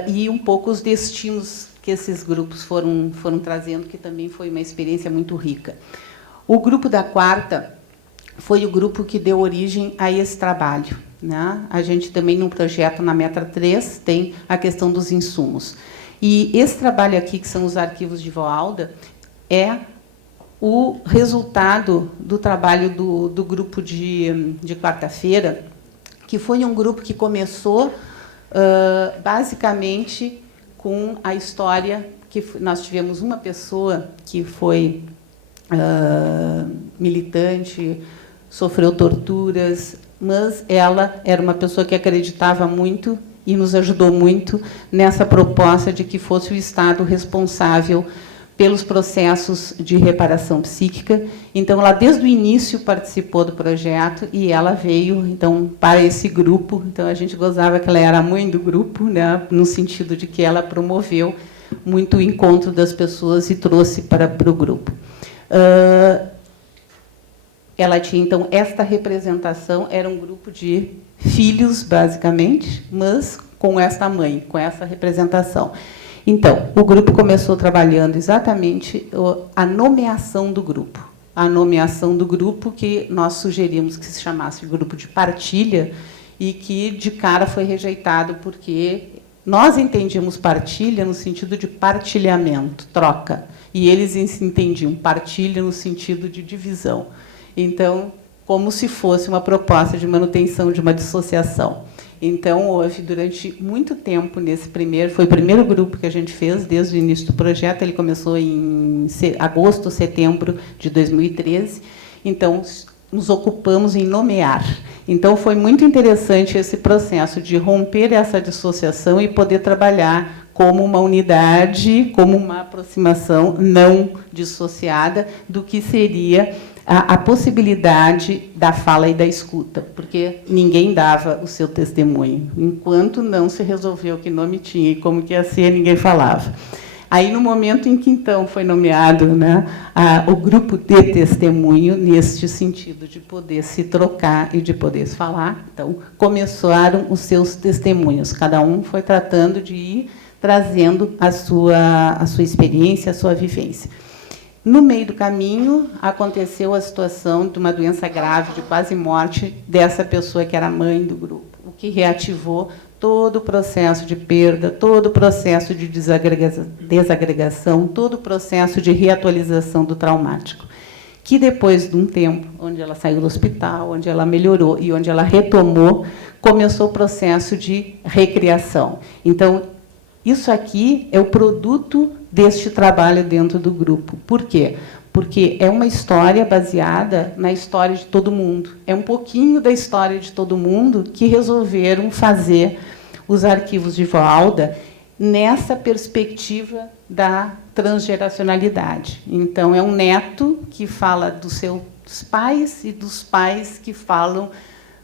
E um pouco os destinos que esses grupos foram trazendo, que também foi uma experiência muito rica. O grupo da 4ª foi o grupo que deu origem a esse trabalho. Né? A gente também, num projeto na Meta 3, tem a questão dos insumos. E esse trabalho aqui, que são os arquivos de Voalda, é o resultado do trabalho do grupo de quarta-feira, que foi um grupo que começou, basicamente, com a história que nós tivemos uma pessoa que foi militante, sofreu torturas, mas ela era uma pessoa que acreditava muito e nos ajudou muito nessa proposta de que fosse o Estado responsável pelos processos de reparação psíquica. Então, ela, desde o início, participou do projeto e ela veio, então, para esse grupo. Então, a gente gozava que ela era a mãe do grupo, né, no sentido de que ela promoveu muito o encontro das pessoas e trouxe para o grupo. Ela tinha, então, esta representação, era um grupo de filhos, basicamente, mas com esta mãe, com essa representação. Então, o grupo começou trabalhando exatamente a nomeação do grupo. A nomeação do grupo que nós sugerimos que se chamasse grupo de partilha e que, de cara, foi rejeitado, porque nós entendíamos partilha no sentido de partilhamento, troca, e eles entendiam partilha no sentido de divisão. Então, como se fosse uma proposta de manutenção de uma dissociação. Então, houve, durante muito tempo, foi o primeiro grupo que a gente fez, desde o início do projeto. Ele começou em agosto, setembro de 2013. Então, nos ocupamos em nomear. Então, foi muito interessante esse processo de romper essa dissociação e poder trabalhar como uma unidade, como uma aproximação não dissociada do que seria a possibilidade da fala e da escuta, porque ninguém dava o seu testemunho. Enquanto não se resolveu que nome tinha e como que ia ser, ninguém falava. Aí, no momento em que, então, foi nomeado, né, o grupo de testemunho, neste sentido de poder se trocar e de poder se falar, então, começaram os seus testemunhos. Cada um foi tratando de ir trazendo a sua experiência, a sua vivência. No meio do caminho, aconteceu a situação de uma doença grave, de quase morte, dessa pessoa que era mãe do grupo, o que reativou todo o processo de perda, todo o processo de desagregação, todo o processo de reatualização do traumático, que, depois de um tempo, onde ela saiu do hospital, onde ela melhorou e onde ela retomou, começou o processo de recriação. Então, isso aqui é o produto deste trabalho dentro do grupo. Por quê? Porque é uma história baseada na história de todo mundo. É um pouquinho da história de todo mundo que resolveram fazer os arquivos de Voalda nessa perspectiva da transgeracionalidade. Então, é um neto que fala dos seus pais e dos pais que falam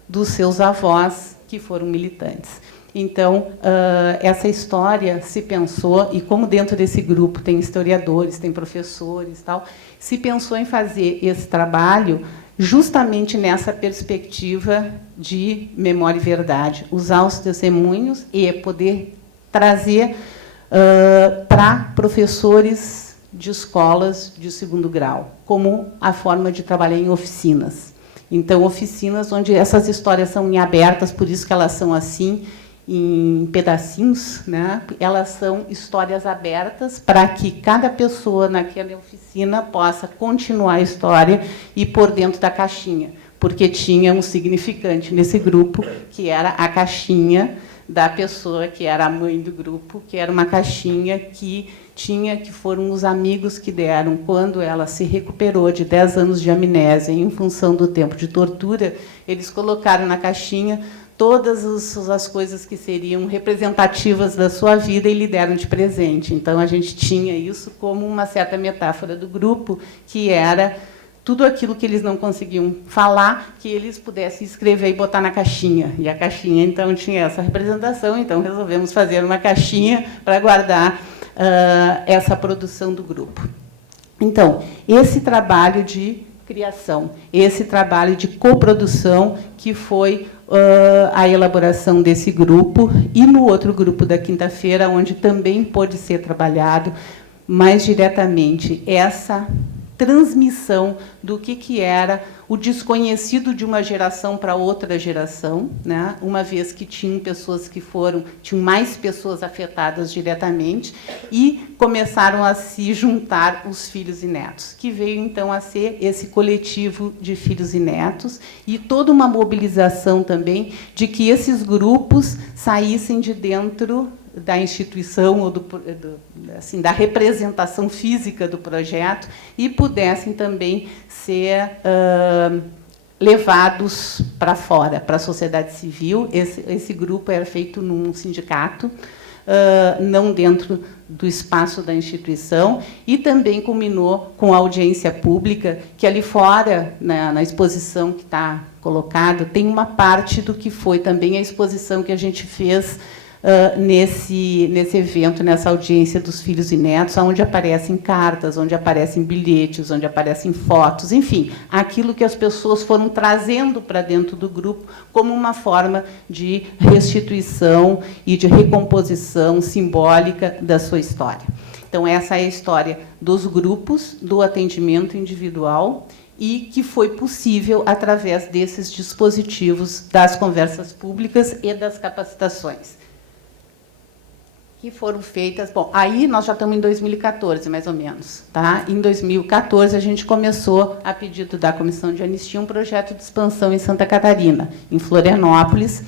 dos seus avós que foram militantes. Então, essa história se pensou, e como dentro desse grupo tem historiadores, tem professores, tal, se pensou em fazer esse trabalho justamente nessa perspectiva de memória e verdade, usar os testemunhos e poder trazer para professores de escolas de segundo grau, como a forma de trabalhar em oficinas. Então, oficinas onde essas histórias são em abertas, por isso que elas são assim, em pedacinhos, né? Elas são histórias abertas para que cada pessoa naquela oficina possa continuar a história e pôr dentro da caixinha, porque tinha um significante nesse grupo, que era a caixinha da pessoa que era a mãe do grupo, que era uma caixinha que foram os amigos que deram, quando ela se recuperou de 10 anos de amnésia em função do tempo de tortura, eles colocaram na caixinha todas as coisas que seriam representativas da sua vida e lhe deram de presente. Então, a gente tinha isso como uma certa metáfora do grupo, que era tudo aquilo que eles não conseguiam falar, que eles pudessem escrever e botar na caixinha. E a caixinha, então, tinha essa representação, então resolvemos fazer uma caixinha para guardar essa produção do grupo. Então, esse trabalho de criação, esse trabalho de coprodução, que foi a elaboração desse grupo, e no outro grupo da quinta-feira, onde também pôde ser trabalhado mais diretamente essa transmissão do que era o desconhecido de uma geração para outra geração, né? Uma vez que tinham mais pessoas afetadas diretamente, e começaram a se juntar os filhos e netos, que veio então a ser esse coletivo de filhos e netos, e toda uma mobilização também de que esses grupos saíssem de dentro da instituição ou assim, da representação física do projeto e pudessem também ser levados para fora, para a sociedade civil. Esse grupo era feito num sindicato, não dentro do espaço da instituição, e também culminou com a audiência pública, que ali fora, na exposição que está colocada, tem uma parte do que foi também a exposição que a gente fez nesse evento, nessa audiência dos filhos e netos, onde aparecem cartas, onde aparecem bilhetes, onde aparecem fotos, enfim, aquilo que as pessoas foram trazendo para dentro do grupo como uma forma de restituição e de recomposição simbólica da sua história. Então, essa é a história dos grupos, do atendimento individual, e que foi possível através desses dispositivos das conversas públicas e das capacitações que foram feitas. Bom, aí nós já estamos em 2014, mais ou menos. Tá? Em 2014, a gente começou, a pedido da Comissão de Anistia, um projeto de expansão em Santa Catarina, em Florianópolis,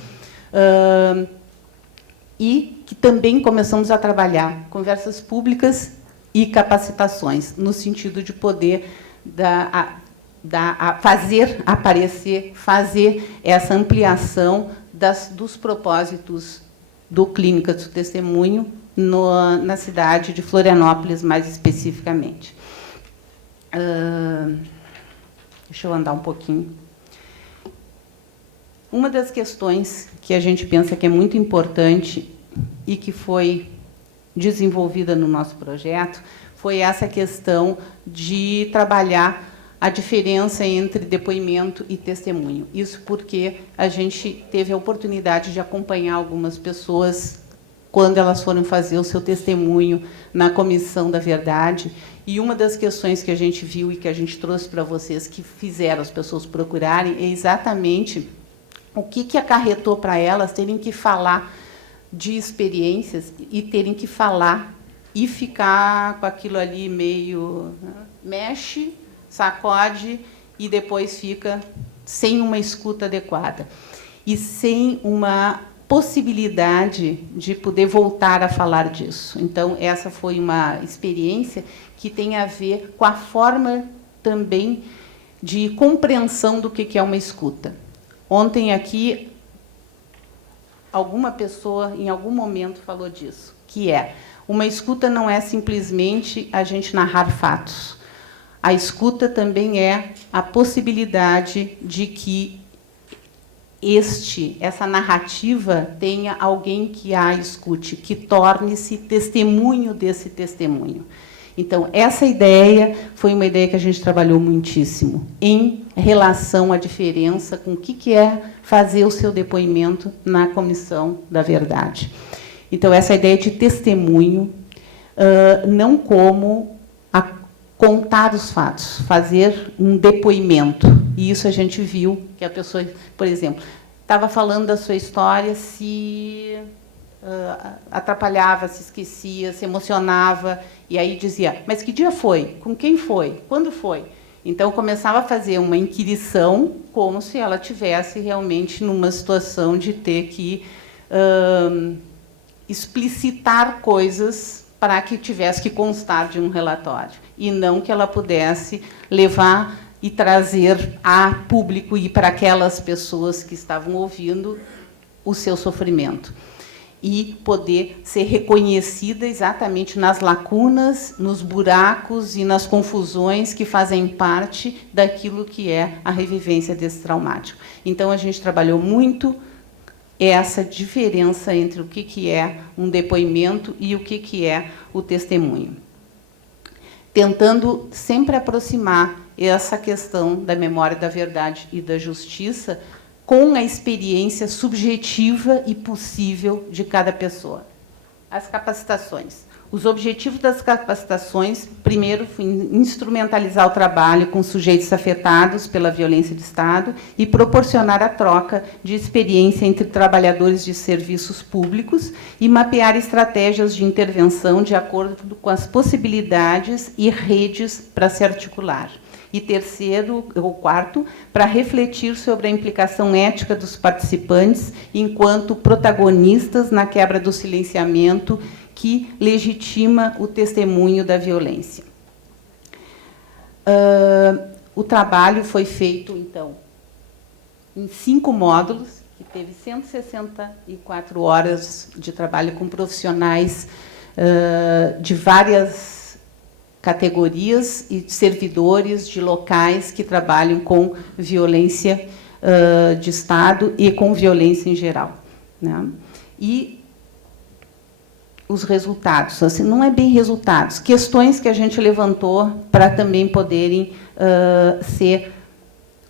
e que também começamos a trabalhar conversas públicas e capacitações, no sentido de poder fazer aparecer, fazer essa ampliação dos propósitos do Clínicas do Testemunho na cidade de Florianópolis, mais especificamente. Deixa eu andar um pouquinho. Uma das questões que a gente pensa que é muito importante e que foi desenvolvida no nosso projeto foi essa questão de trabalhar a diferença entre depoimento e testemunho. Isso porque a gente teve a oportunidade de acompanhar algumas pessoas quando elas foram fazer o seu testemunho na Comissão da Verdade. E uma das questões que a gente viu e que a gente trouxe para vocês, que fizeram as pessoas procurarem, é exatamente o que acarretou para elas terem que falar de experiências e terem que falar e ficar com aquilo ali meio... mexe, sacode e depois fica sem uma escuta adequada e sem uma possibilidade de poder voltar a falar disso. Então, essa foi uma experiência que tem a ver com a forma também de compreensão do que é uma escuta. Ontem aqui, alguma pessoa, em algum momento, falou disso, que é uma escuta não é simplesmente a gente narrar fatos. A escuta também é a possibilidade de que essa narrativa tenha alguém que a escute, que torne-se testemunho desse testemunho. Então, essa ideia foi uma ideia que a gente trabalhou muitíssimo em relação à diferença com o que é fazer o seu depoimento na Comissão da Verdade. Então, essa ideia de testemunho, não como contar os fatos, fazer um depoimento. E isso a gente viu que a pessoa, por exemplo, estava falando da sua história, se atrapalhava, se esquecia, se emocionava, e aí dizia, mas que dia foi? Com quem foi? Quando foi? Então, começava a fazer uma inquirição, como se ela tivesse realmente numa situação de ter que explicitar coisas para que tivesse que constar de um relatório, e não que ela pudesse levar e trazer a público e para aquelas pessoas que estavam ouvindo o seu sofrimento. E poder ser reconhecida exatamente nas lacunas, nos buracos e nas confusões que fazem parte daquilo que é a revivência desse traumático. Então, a gente trabalhou muito essa diferença entre o que é um depoimento e o que é o testemunho, tentando sempre aproximar essa questão da memória, da verdade e da justiça com a experiência subjetiva e possível de cada pessoa. As capacitações. Os objetivos das capacitações, primeiro, foi instrumentalizar o trabalho com sujeitos afetados pela violência de Estado e proporcionar a troca de experiência entre trabalhadores de serviços públicos e mapear estratégias de intervenção de acordo com as possibilidades e redes para se articular. E terceiro, ou quarto, para refletir sobre a implicação ética dos participantes enquanto protagonistas na quebra do silenciamento que legitima o testemunho da violência. O trabalho foi feito, então, em 5 módulos, que teve 164 horas de trabalho com profissionais de várias categorias e servidores de locais que trabalham com violência de Estado e com violência em geral, né? E os resultados, assim, não é bem resultados, questões que a gente levantou para também poderem ser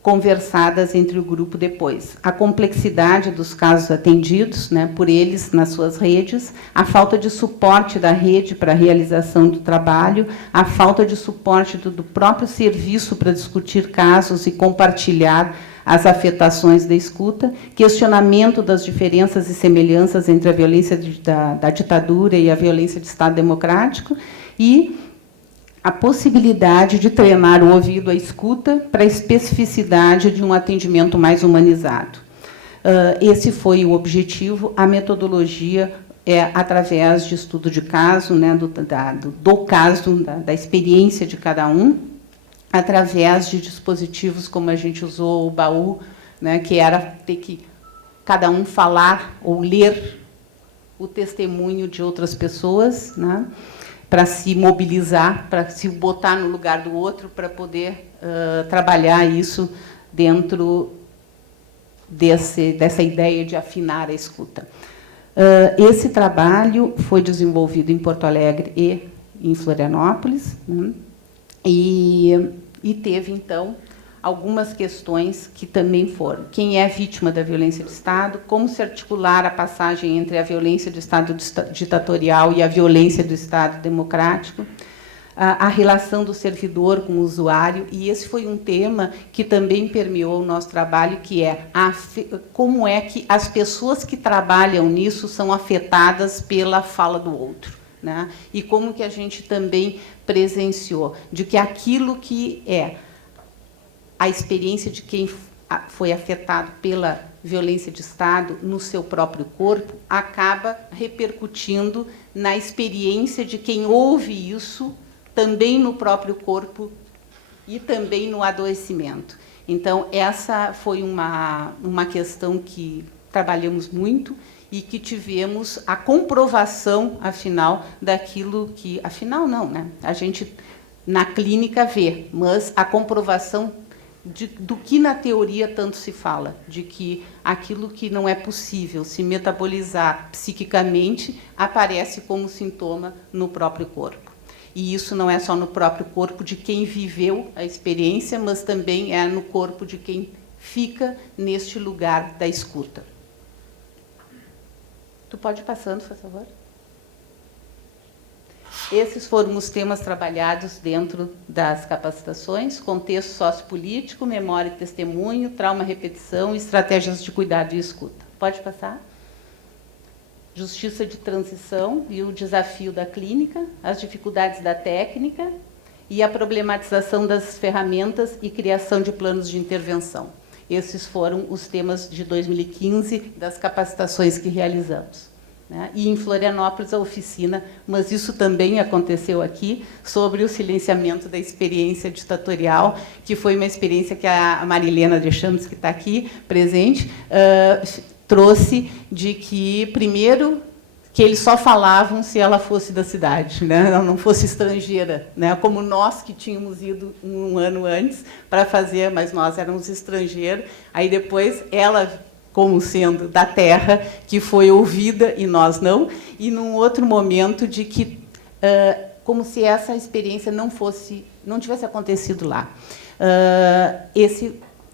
conversadas entre o grupo depois. A complexidade dos casos atendidos, né, por eles nas suas redes, a falta de suporte da rede para a realização do trabalho, a falta de suporte do próprio serviço para discutir casos e compartilhar as afetações da escuta, questionamento das diferenças e semelhanças entre a violência da ditadura e a violência de Estado democrático, e a possibilidade de treinar o ouvido à escuta para a especificidade de um atendimento mais humanizado. Esse foi o objetivo. A metodologia é através de estudo de caso, né, do caso, da experiência de cada um, através de dispositivos como a gente usou o baú, né, que era ter que cada um falar ou ler o testemunho de outras pessoas, né, para se mobilizar, para se botar no lugar do outro, para poder trabalhar isso dentro dessa ideia de afinar a escuta. Esse trabalho foi desenvolvido em Porto Alegre e em Florianópolis, né? E teve, então, algumas questões que também foram: quem é vítima da violência de Estado, como se articular a passagem entre a violência do Estado ditatorial e a violência do Estado democrático, a relação do servidor com o usuário, e esse foi um tema que também permeou o nosso trabalho, que é como é que as pessoas que trabalham nisso são afetadas pela fala do outro, né? E como que a gente também presenciou de que aquilo que é a experiência de quem foi afetado pela violência de Estado no seu próprio corpo acaba repercutindo na experiência de quem ouve isso também no próprio corpo e também no adoecimento. Então, essa foi uma questão que trabalhamos muito e que tivemos a comprovação, afinal, daquilo que... Afinal, não, né? A gente, na clínica, vê, mas a comprovação do que na teoria tanto se fala, de que aquilo que não é possível se metabolizar psiquicamente aparece como sintoma no próprio corpo. E isso não é só no próprio corpo de quem viveu a experiência, mas também é no corpo de quem fica neste lugar da escuta. Tu pode ir passando, por favor? Esses foram os temas trabalhados dentro das capacitações: contexto sociopolítico, memória e testemunho, trauma, repetição e estratégias de cuidado e escuta. Pode passar? Justiça de transição e o desafio da clínica, as dificuldades da técnica e a problematização das ferramentas e criação de planos de intervenção. esses foram os temas de 2015 das capacitações que realizamos. E em Florianópolis a oficina, mas isso também aconteceu aqui, sobre o silenciamento da experiência ditatorial, que foi uma experiência que a Marilena Deschamps, que está aqui presente, trouxe de que, primeiro, que eles só falavam se ela fosse da cidade, ela não fosse estrangeira, como nós que tínhamos ido um ano antes para fazer, mas nós éramos estrangeiros. Aí depois ela, como sendo da terra, que foi ouvida e nós não, e num outro momento de que, como se essa experiência não tivesse acontecido lá.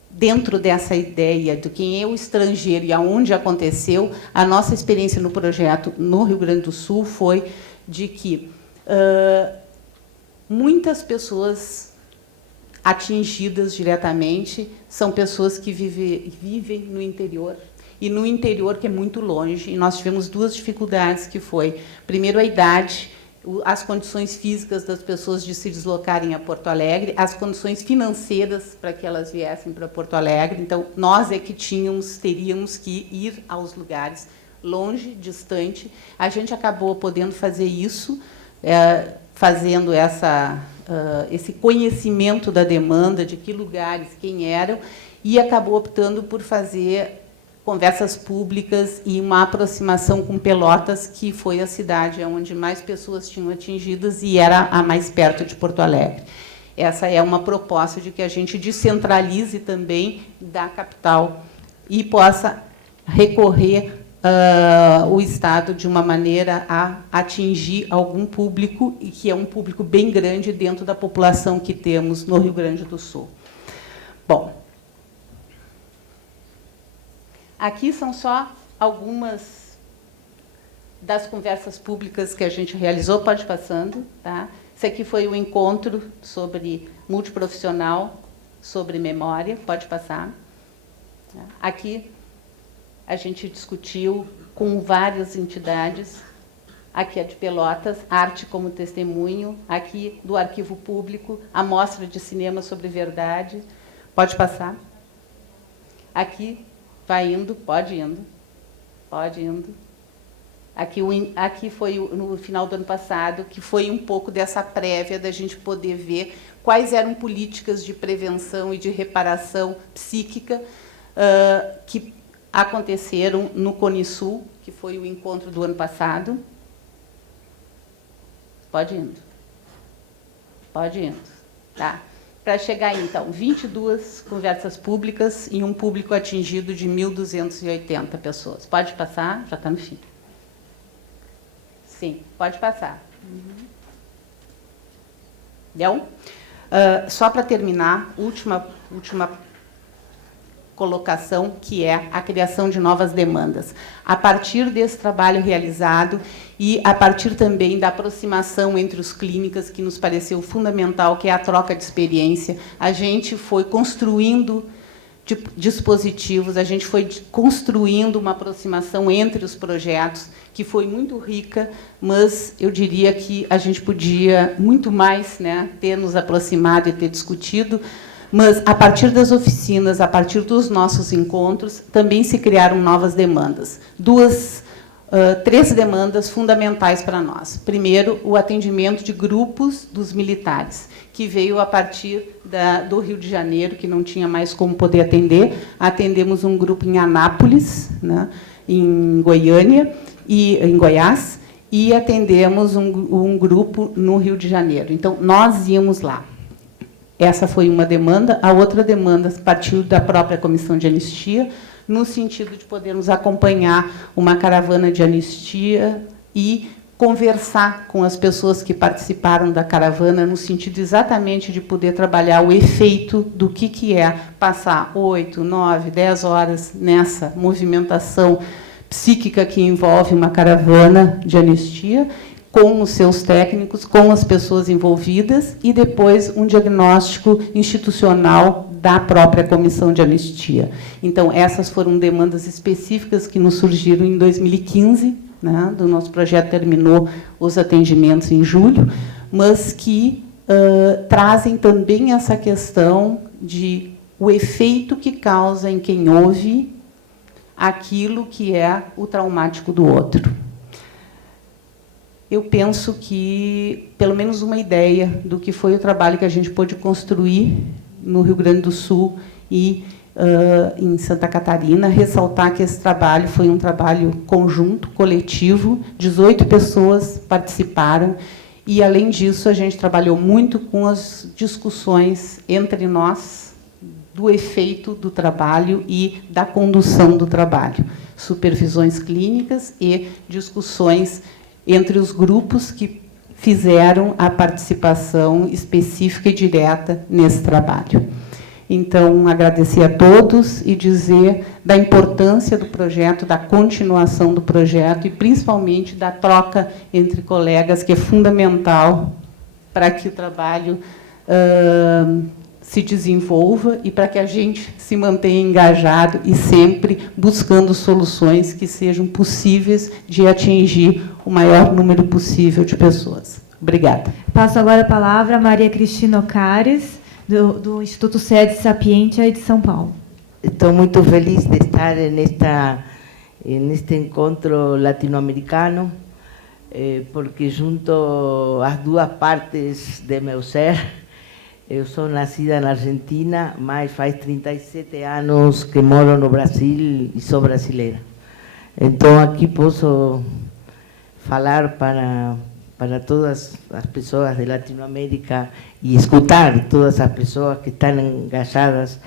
Dentro dessa ideia de quem é o estrangeiro e aonde aconteceu, a nossa experiência no projeto no Rio Grande do Sul foi de que muitas pessoas atingidas diretamente são pessoas que vivem no interior, e no interior que é muito longe. E nós tivemos duas dificuldades, que foi, primeiro, a idade, as condições físicas das pessoas de se deslocarem a Porto Alegre, as condições financeiras para que elas viessem para Porto Alegre. Então, nós é que teríamos que ir aos lugares longe, distante. A gente acabou podendo fazer isso, fazendo esse conhecimento da demanda, de que lugares, quem eram, e acabou optando por fazer conversas públicas e uma aproximação com Pelotas, que foi a cidade onde mais pessoas tinham atingidas e era a mais perto de Porto Alegre. Essa é uma proposta de que a gente descentralize também da capital e possa recorrer o Estado de uma maneira a atingir algum público, e que é um público bem grande dentro da população que temos no Rio Grande do Sul. Bom, aqui são só algumas das conversas públicas que a gente realizou. Pode ir passando. Tá? Esse aqui foi o encontro sobre multiprofissional, sobre memória. Pode passar. Aqui a gente discutiu com várias entidades. Aqui é de Pelotas, arte como testemunho. Aqui do Arquivo Público, a mostra de cinema sobre verdade. Pode passar. Aqui, vai indo, pode indo. Pode indo. Aqui foi no final do ano passado, que foi um pouco dessa prévia da gente poder ver quais eram políticas de prevenção e de reparação psíquica que aconteceram no CONISUL, que foi o encontro do ano passado. Pode indo. Pode indo. Tá? Para chegar, então, 22 conversas públicas e um público atingido de 1.280 pessoas. Pode passar? Já está no fim. Sim, pode passar. Deu? Só para terminar, última colocação, que é a criação de novas demandas. A partir desse trabalho realizado e a partir também da aproximação entre os clínicas, que nos pareceu fundamental, que é a troca de experiência, a gente foi construindo dispositivos, a gente foi construindo uma aproximação entre os projetos, que foi muito rica, mas eu diria que a gente podia muito mais, ter nos aproximado e ter discutido. Mas, a partir das oficinas, a partir dos nossos encontros, também se criaram novas demandas. Três demandas fundamentais para nós. Primeiro, o atendimento de grupos dos militares, que veio a partir do Rio de Janeiro, que não tinha mais como poder atender. Atendemos um grupo em Anápolis, em Goiânia, e em Goiás, e atendemos um grupo no Rio de Janeiro. Então, nós íamos lá. Essa foi uma demanda. A outra demanda partiu da própria Comissão de Anistia, no sentido de podermos acompanhar uma caravana de anistia e conversar com as pessoas que participaram da caravana, no sentido exatamente de poder trabalhar o efeito do que é passar 8, 9, 10 horas nessa movimentação psíquica que envolve uma caravana de anistia, com os seus técnicos, com as pessoas envolvidas, e depois um diagnóstico institucional da própria Comissão de Anistia. Então, essas foram demandas específicas que nos surgiram em 2015, do nosso projeto terminou os atendimentos em julho, mas que trazem também essa questão de o efeito que causa em quem ouve aquilo que é o traumático do outro. Eu penso que, pelo menos uma ideia do que foi o trabalho que a gente pôde construir no Rio Grande do Sul e em Santa Catarina, ressaltar que esse trabalho foi um trabalho conjunto, coletivo, 18 pessoas participaram, e, além disso, a gente trabalhou muito com as discussões entre nós do efeito do trabalho e da condução do trabalho, supervisões clínicas e discussões entre os grupos que fizeram a participação específica e direta nesse trabalho. Então, agradecer a todos e dizer da importância do projeto, da continuação do projeto e, principalmente, da troca entre colegas, que é fundamental para que o trabalho se desenvolva e para que a gente se mantenha engajado e sempre buscando soluções que sejam possíveis de atingir o maior número possível de pessoas. Obrigada. Passo agora a palavra a Maria Cristina Ocares, do Instituto Sede Sapientia de São Paulo. Estou muito feliz de estar neste encontro latino-americano, porque junto as duas partes de meu ser. Eu sou nascida na Argentina, mas faz 37 anos que moro no Brasil e sou brasileira. Então, aqui posso falar para todas as pessoas de Latinoamérica e escutar todas as pessoas que estão engajadas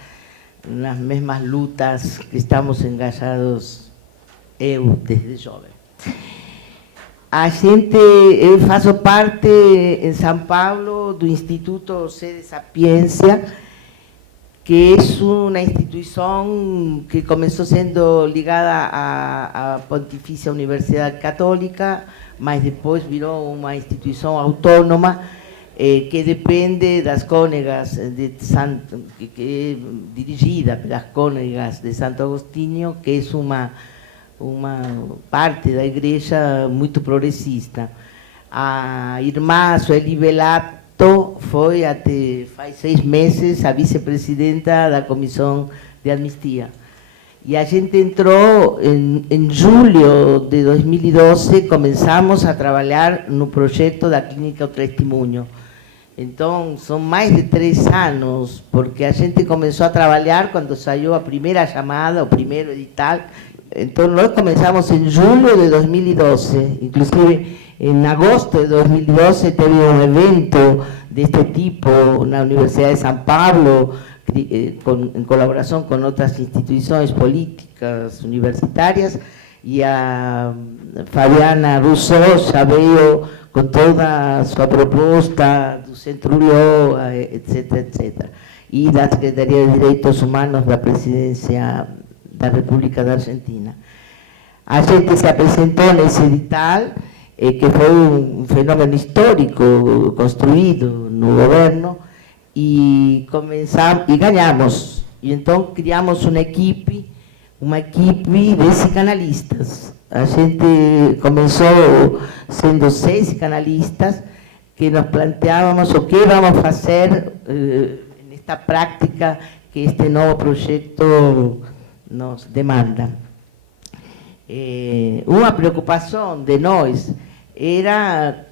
nas mesmas lutas que estamos engajados eu desde jovem. Eu faço parte em São Paulo do Instituto Sede Sapientia, que é uma instituição que começou sendo ligada à Pontifícia Universidade Católica, mas depois virou uma instituição autônoma que depende das cônegas que é dirigida pelas cônegas de Santo Agostinho, que é uma parte da igreja muito progressista. A irmã Sueli Velato foi, até faz 6 meses, a vice-presidenta da Comissão de Anistia. E a gente entrou em julho de 2012, começamos a trabalhar no projeto da Clínica O Testemunho. Então, são mais de 3 anos, porque a gente começou a trabalhar quando saiu a primeira chamada, o primeiro edital. Então, nós começamos em julho de 2012, inclusive em agosto de 2012 teve um evento deste tipo na Universidade de São Paulo, em colaboração com outras instituições políticas universitárias, e a Fabiana Rousseau já veio com toda a sua proposta do Centro Ulloa, etc., etc., e da Secretaria de Direitos Humanos da Presidência da República da Argentina. A gente se apresentou nesse edital, que foi um fenômeno histórico construído no governo, e ganhamos. E então criamos uma equipe de psicanalistas. A gente começou sendo 6 psicanalistas que nos planteávamos o que vamos fazer nesta prática que este novo projeto nos demanda. Uma preocupação de nós era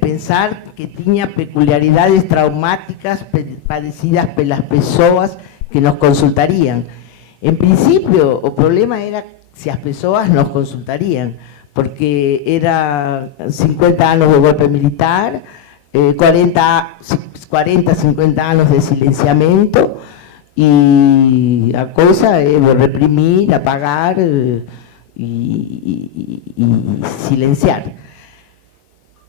pensar que tinha peculiaridades traumáticas padecidas pelas pessoas que nos consultariam. Em princípio, o problema era se as pessoas nos consultariam, porque era 50 anos de golpe militar, 40, 50 anos de silenciamento, e a coisa é reprimir, apagar e silenciar.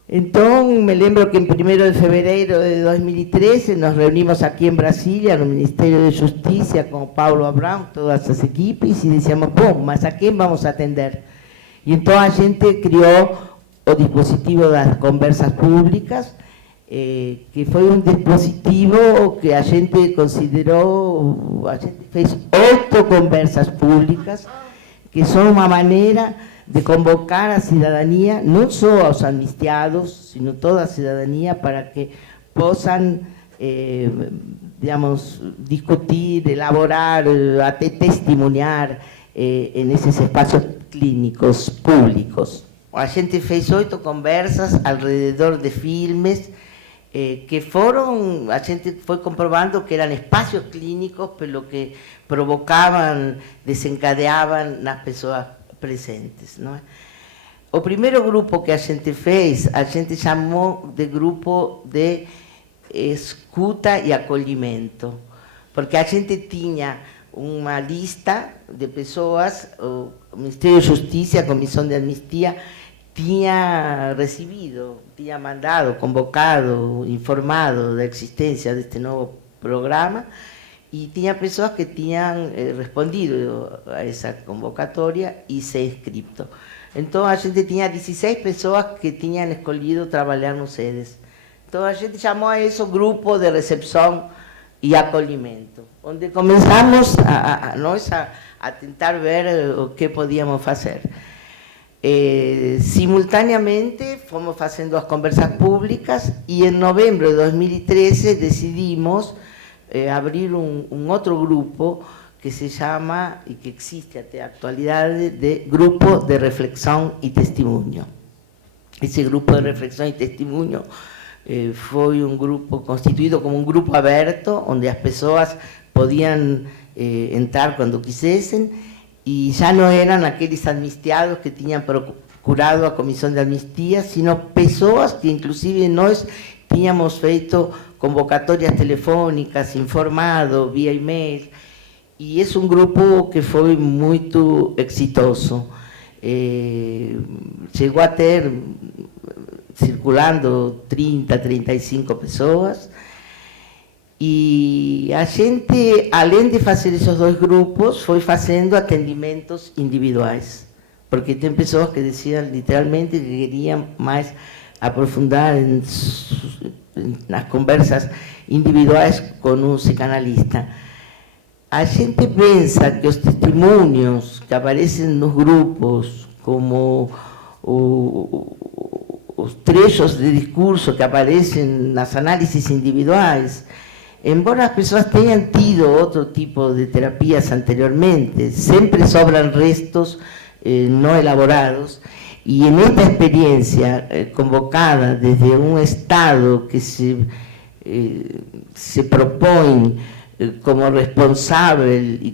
Então, me lembro que em 1º de fevereiro de 2013 nos reunimos aqui em Brasília, no Ministério de Justiça, com o Paulo Abrão, todas as equipes, e dizíamos, bom, mas a quem vamos atender? E então a gente criou o dispositivo das conversas públicas, que foi um dispositivo que a gente considerou, a gente fez 8 conversas públicas, que são uma maneira de convocar a cidadania, não só aos anistiados, sino toda a cidadania, para que possam digamos, discutir, elaborar, até testemunhar nesses espaços clínicos públicos. A gente fez 8 conversas ao redor de filmes que foram, a gente foi comprovando que eram espaços clínicos, pelo que provocavam, desencadeavam nas pessoas presentes, não é? O primeiro grupo que a gente fez, a gente chamou de grupo de escuta e acolhimento, porque a gente tinha uma lista de pessoas, o Ministério da Justiça, a Comissão de Anistia, tinha recebido, tinha mandado, convocado, informado da existência deste novo programa, e tinha pessoas que tinham respondido a essa convocatória e se inscrito. Então, a gente tinha 16 pessoas que tinham escolhido trabalhar no SEDES. Então, a gente chamou a isso grupo de recepção e acolhimento, onde começamos a tentar ver o que podíamos fazer. Simultaneamente, fomos fazendo as conversas públicas e em novembro de 2013 decidimos abrir um outro grupo que se chama, e que existe até a atualidade, de Grupo de Reflexão e Testemunho. Esse grupo de reflexão e testemunho foi um grupo constituído como um grupo aberto, onde as pessoas podiam entrar quando quisessem, e já não eram aqueles amnistiados que tinham procurado a Comissão de Anistia, sino pessoas que, inclusive, nós tínhamos feito convocatórias telefônicas, informado via e-mail, e é um grupo que foi muito exitoso. Chegou a ter, circulando, 30, 35 pessoas, e a gente, além de fazer esses 2 grupos, foi fazendo atendimentos individuais, porque tem pessoas que diziam literalmente que queriam mais aprofundar nas conversas individuais com um psicanalista. A gente pensa que os testemunhos que aparecem nos grupos, como os trechos de discurso que aparecem nas análises individuais, embora as pessoas tenham tido outro tipo de terapias anteriormente, sempre sobram restos não elaborados, e nesta experiência convocada desde um Estado que se propõe como responsável e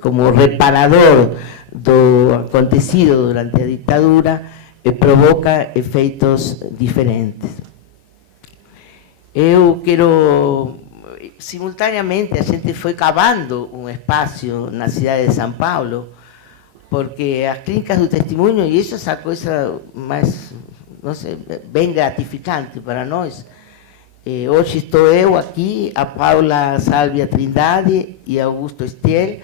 como reparador do acontecido durante a ditadura, provoca efeitos diferentes. Eu quero, simultaneamente, a gente foi cavando um espaço na cidade de São Paulo, porque as clínicas do testemunho, e isso é a coisa mais, não sei, bem gratificante para nós. Hoje estou eu aqui, a Paula Sálvia Trindade e Augusto Estiel,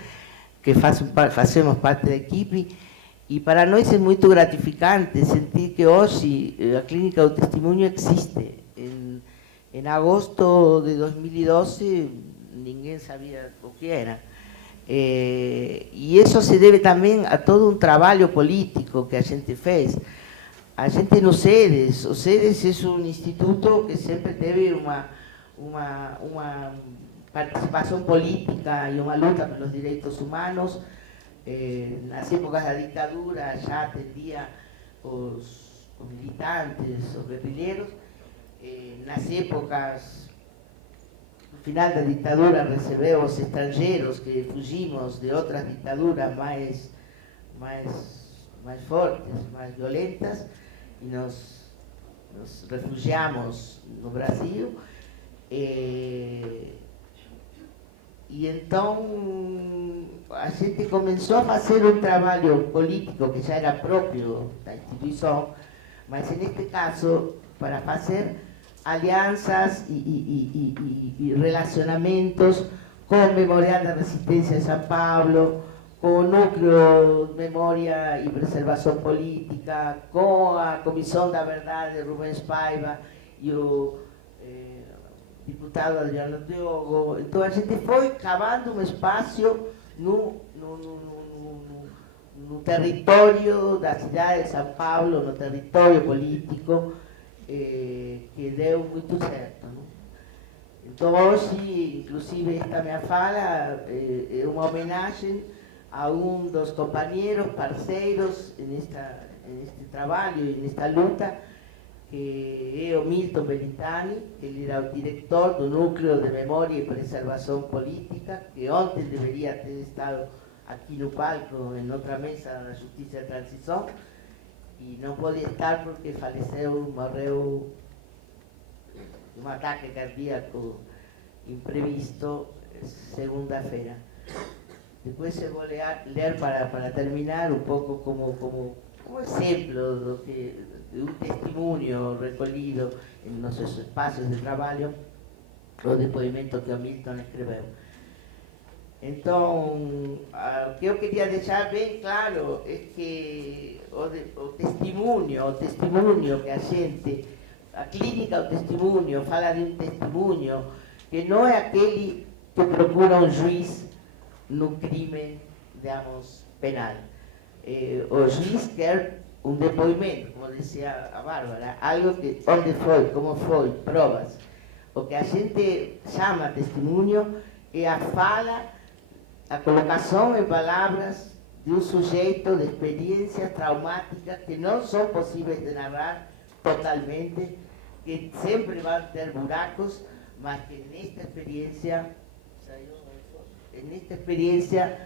que fazemos parte da equipe, e para nós é muito gratificante sentir que hoje a Clínica do Testemunho existe. Em agosto de 2012, ninguém sabia o que era. E isso se deve também a todo um trabalho político que a gente fez. A gente no SEDES, o SEDES é um instituto que sempre teve uma participação política e uma luta pelos direitos humanos. Nas épocas da ditadura já atendia os militantes, os guerrilheiros. Nas épocas, no final da ditadura, recebeu os estrangeiros que fugimos de outras ditaduras mais fortes, mais violentas, e nos refugiamos no Brasil. E então a gente começou a fazer um trabalho político que já era próprio da instituição, mas neste caso para fazer alianças e relacionamentos com o Memorial da Resistência de São Paulo, com o Núcleo de Memória e Preservação Política, com a Comissão da Verdade de Rubens Paiva e o deputado Adriano Diogo. Então a gente foi cavando um espaço no território da cidade de São Paulo, no território político, que deu muito certo, não? Então, hoje, inclusive, esta minha fala é uma homenagem a um dos companheiros, parceiros neste trabalho e nesta luta, que é o Milton Belintani. Ele era o diretor do Núcleo de Memória e Preservação Política, que ontem deveria ter estado aqui no palco, em outra mesa da Justiça de Transição, e não pôde estar porque faleceu, morreu de um ataque cardíaco imprevisto segunda-feira. Depois eu vou ler para terminar um pouco como exemplo de um testemunho recolhido em nossos espaços de trabalho, o depoimento que o Milton escreveu. Então, o que eu queria deixar bem claro é que o testemunho que a clínica, o testemunho, fala de um testemunho que não é aquele que procura um juiz no crime, digamos, penal. O juiz quer um depoimento, como dizia a Bárbara, algo que, onde foi, como foi, provas. O que a gente chama testemunho é a fala, a colocação em palavras de um sujeito de experiências traumáticas que não são possíveis de narrar totalmente, que sempre vão ter buracos, mas que nesta experiência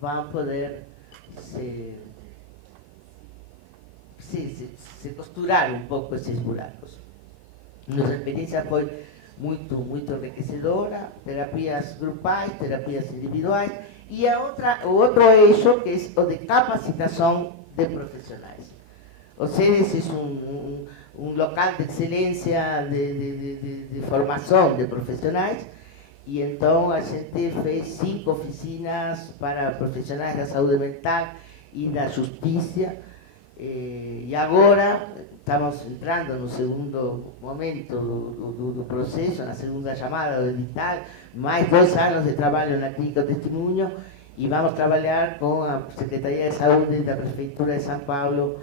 vão poder se costurar um pouco esses buracos. Nossa experiência foi muito enriquecedora, terapias grupais, terapias individuais, e o outro eixo, que é o de capacitação de profissionais. O CEDES é um local de excelência de formação de profissionais, e então a gente fez 5 oficinas para profissionais da saúde mental e da justiça, e agora estamos entrando no segundo momento do processo, na segunda chamada do edital, mais 2 anos de trabalho na Clínica Testemunho, e vamos trabalhar com a Secretaria de Saúde da Prefeitura de São Paulo,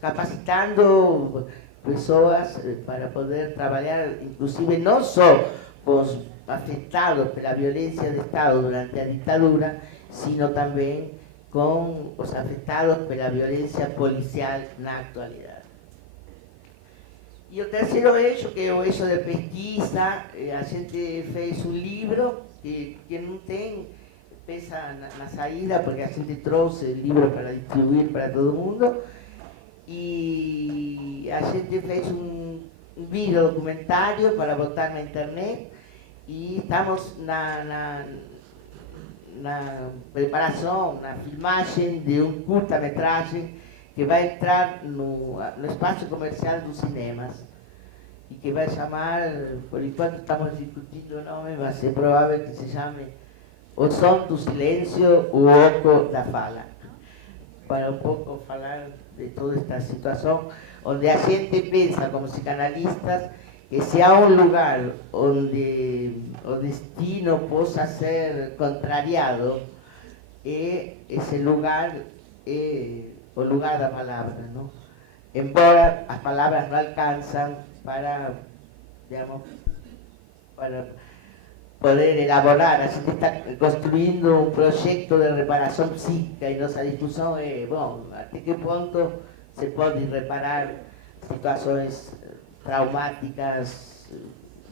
capacitando pessoas para poder trabalhar, inclusive não só com os afetados pela violência do Estado durante a ditadura, sino também com os afetados pela violência policial na atualidade. E o terceiro eixo, que é o eixo de pesquisa, a gente fez um livro que não tem peça na saída, porque a gente trouxe livros para distribuir para todo mundo, e a gente fez um vídeo documentário para botar na internet, e estamos na preparação, na filmagem de um curta-metragem que vai entrar no espaço comercial dos cinemas e que vai chamar, por enquanto estamos discutindo o nome, mas é provável que se chame O Som do Silêncio, o Eco da Fala, para um pouco falar de toda esta situação, onde a gente pensa como psicanalistas que se há um lugar onde o destino possa ser contrariado, esse lugar é o lugar da palavra, não? Embora as palavras não alcançam para, digamos, para poder elaborar. A gente está construindo um projeto de reparação psíquica e nossa discussão é, bom, até que ponto se pode reparar situações traumáticas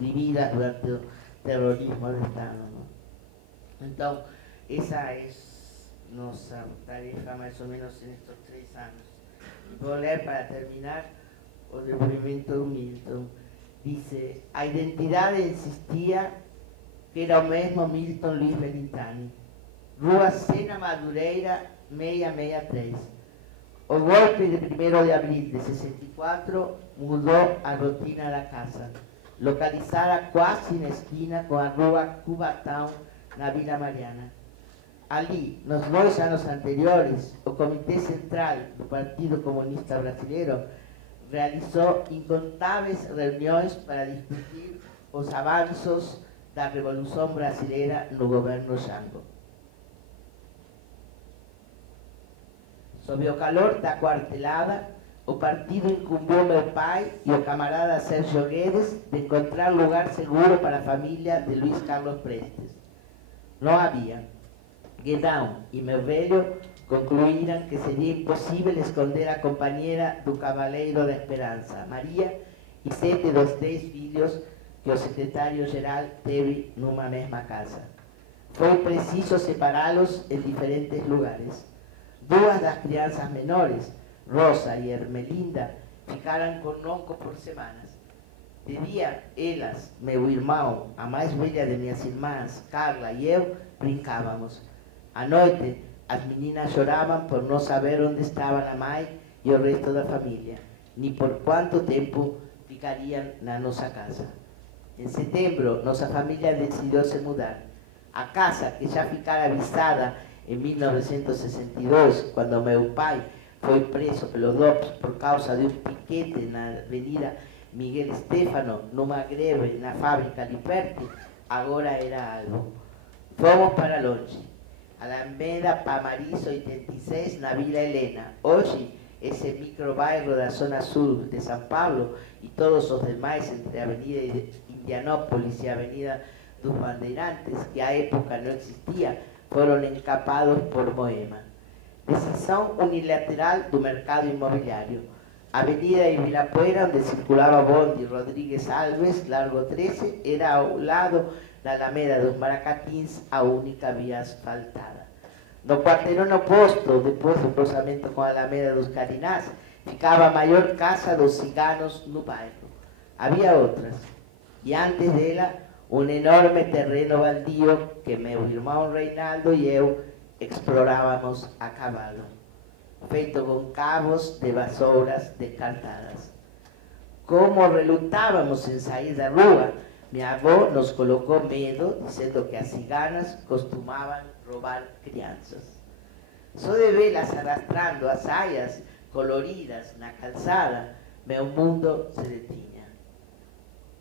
vividas durante o terrorismo do Estado, não? Então, essa é nossa tarefa mais ou menos nestes 3 anos. Vou ler para terminar o depoimento do Milton. Diz: a identidade insistia que era o mesmo Milton Luiz Belintani. Rua Sena Madureira, 663. O golpe de 1º de abril de 64 mudou a rotina da casa, localizada quase na esquina com a rua Cubatão, na Vila Mariana. Ali, nos 2 anos anteriores, o Comitê Central do Partido Comunista Brasileiro realizou incontáveis reuniões para discutir os avanços da Revolução Brasileira no governo Jango. Sob o calor da quartelada, o partido incumbiu meu pai e o camarada Sérgio Guedes de encontrar lugar seguro para a família de Luís Carlos Prestes. Não havia. Guedão e meu velho concluíram que seria impossível esconder a companheira do Cavaleiro da Esperança, Maria, e 7 dos 10 filhos que o secretário-geral teve numa mesma casa. Foi preciso separá-los em diferentes lugares. 2 das crianças menores, Rosa e Ermelinda, ficaram conosco por semanas. De dia, elas, meu irmão, a mais velha de minhas irmãs, Carla e eu, brincávamos. À noite, as meninas choravam por não saber onde estavam a mãe e o resto da família, nem por quanto tempo ficariam na nossa casa. Em setembro, nossa família decidiu se mudar. A casa, que já ficara avisada em 1962, quando meu pai foi preso pelo DOPS por causa de um piquete na Avenida Miguel Stéfano, numa greve na fábrica ali perto, agora era algo. Fomos para longe. Alameda Pamariz 86, na Vila Helena. Hoje, esse microbairro da zona sul de São Paulo e todos os demais entre a Avenida Indianópolis e a Avenida dos Bandeirantes, que à época não existia, foram encapados por Moema. Decisão unilateral do mercado imobiliário. Avenida Ibirapuera, onde circulava bonde Rodrigues Alves, Largo 13, era ao lado da Alameda dos Maracatins a única via asfaltada. No quarteirão oposto, depois do cruzamento com a Alameda dos Carinás, ficava a maior casa dos ciganos no bairro. Havia outras, e antes dela, um enorme terreno baldio que meu irmão Reinaldo e eu explorávamos a cavalo, feito com cabos de vassouras descartadas. Como relutávamos em sair da rua, minha avó nos colocou medo, dizendo que as ciganas costumavam roubar crianças. Só de vê-las arrastrando as saias coloridas na calçada, meu mundo se detinha.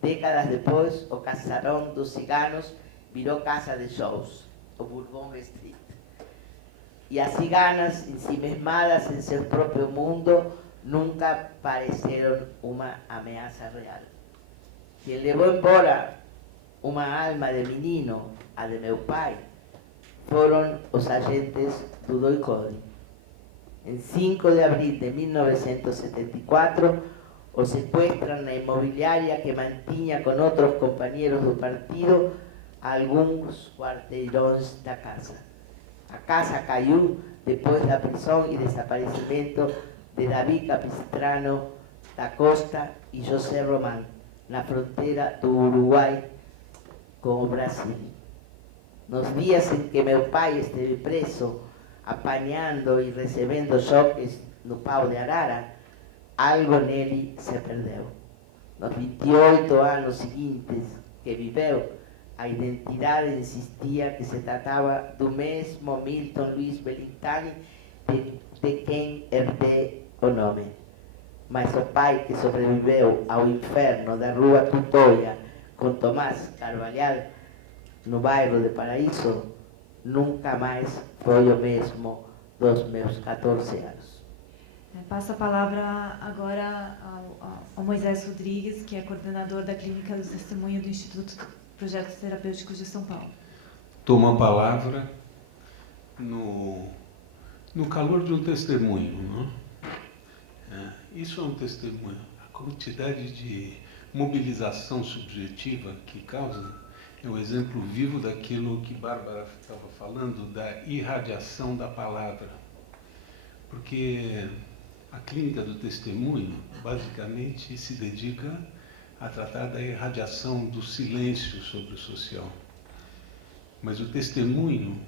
Décadas depois, o casarão dos ciganos virou casa de shows, o Bourbon Street. E as ciganas, ensimesmadas em seu próprio mundo, nunca pareceram uma ameaça real. Quem levou embora uma alma de menino, a de meu pai, foram os agentes do DOI-CODE. Em 5 de abril de 1974, o sequestram na imobiliária que mantinha com outros companheiros do partido alguns quarteirões da casa. A casa caiu depois da prisão e desaparecimento de Davi Capistrano da Costa e José Román, na fronteira do Uruguai com o Brasil. Nos dias em que meu pai esteve preso, apanhando e recebendo choques no pau de arara, algo nele se perdeu. Nos 28 anos seguintes que viveu, a identidade insistia que se tratava do mesmo Milton Luiz Belintani de quem herdei o nome. Mas o pai que sobreviveu ao inferno da Rua Tutóia com Tomás Carvalhal, no bairro de Paraíso, nunca mais foi o mesmo dos meus 14 anos. Passo a palavra agora ao Moisés Rodrigues, que é coordenador da Clínica do Testemunho do Instituto de Projetos Terapêuticos de São Paulo. Tomo a palavra no calor de um testemunho. Não? Isso é um testemunho. A quantidade de mobilização subjetiva que causa é um exemplo vivo daquilo que Bárbara estava falando, da irradiação da palavra. Porque a clínica do testemunho, basicamente, se dedica a tratar da irradiação do silêncio sobre o social. Mas o testemunho,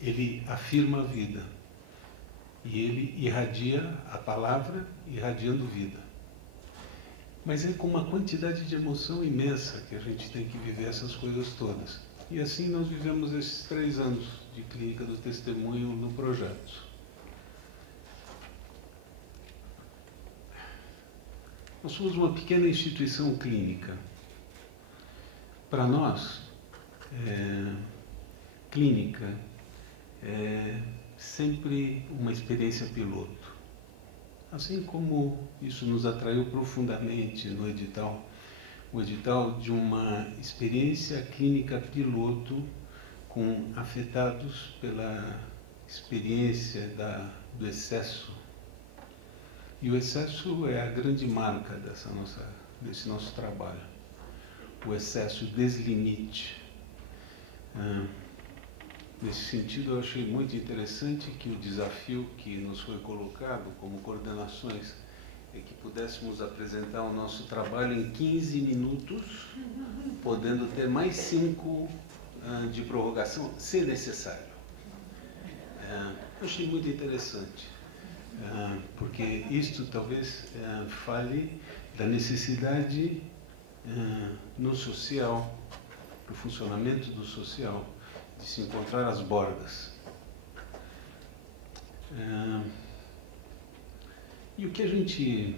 ele afirma a vida. E ele irradia a palavra, irradiando vida. Mas é com uma quantidade de emoção imensa que a gente tem que viver essas coisas todas. E assim nós vivemos esses 3 anos de Clínica do Testemunho no projeto. Nós somos uma pequena instituição clínica. Para nós, clínica é sempre uma experiência piloto. assim como isso nos atraiu profundamente no edital, o edital de uma experiência clínica piloto com afetados pela experiência do excesso. E o excesso é a grande marca desse nosso trabalho. O excesso, o deslimite. Nesse sentido, eu achei muito interessante que o desafio que nos foi colocado como coordenações é que pudéssemos apresentar o nosso trabalho em 15 minutos, podendo ter mais 5 de prorrogação, se necessário. Eu achei muito interessante, porque isto talvez fale da necessidade no social, no funcionamento do social, de se encontrar às bordas. E o que a gente,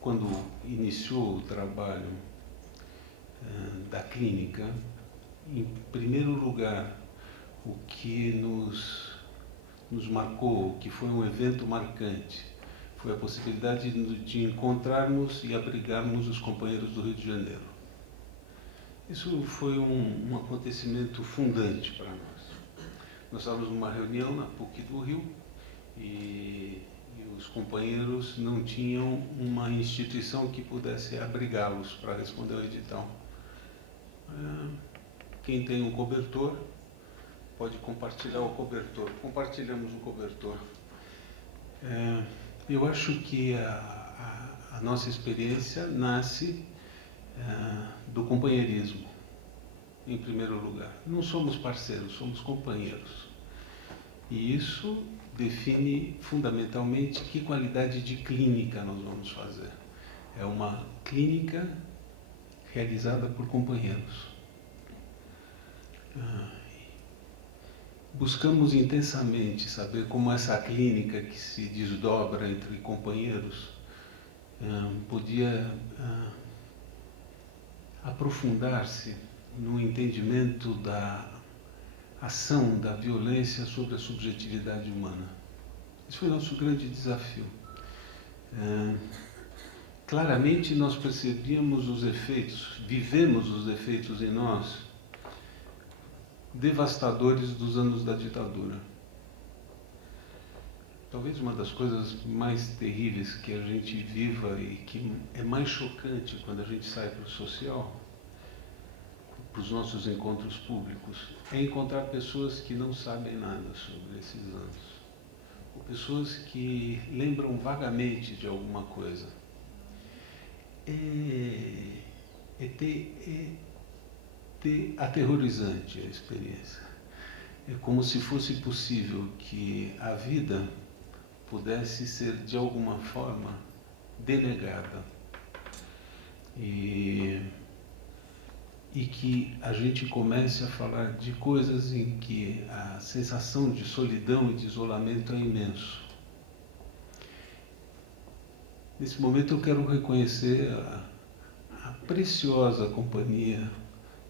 quando iniciou o trabalho da clínica, em primeiro lugar, o que nos marcou, o que foi um evento marcante, foi a possibilidade de encontrarmos e abrigarmos os companheiros do Rio de Janeiro. Isso foi um acontecimento fundante para nós. Nós estávamos numa reunião na PUC do Rio e os companheiros não tinham uma instituição que pudesse abrigá-los para responder ao edital. Quem tem um cobertor pode compartilhar o cobertor. Compartilhamos o cobertor. Eu acho que a nossa experiência nasce do companheirismo, em primeiro lugar. Não somos parceiros, somos companheiros. E isso define fundamentalmente que qualidade de clínica nós vamos fazer. É uma clínica realizada por companheiros. Buscamos intensamente saber como essa clínica que se desdobra entre companheiros podia aprofundar-se no entendimento da ação da violência sobre a subjetividade humana. Esse foi o nosso grande desafio. Claramente nós percebíamos os efeitos, vivemos os efeitos em nós, devastadores dos anos da ditadura. Talvez uma das coisas mais terríveis que a gente viva e que é mais chocante quando a gente sai para o social, para os nossos encontros públicos, é encontrar pessoas que não sabem nada sobre esses anos. Ou pessoas que lembram vagamente de alguma coisa. É aterrorizante a experiência. É como se fosse possível que a vida pudesse ser, de alguma forma, denegada. E que a gente comece a falar de coisas em que a sensação de solidão e de isolamento é imenso. Nesse momento eu quero reconhecer a preciosa companhia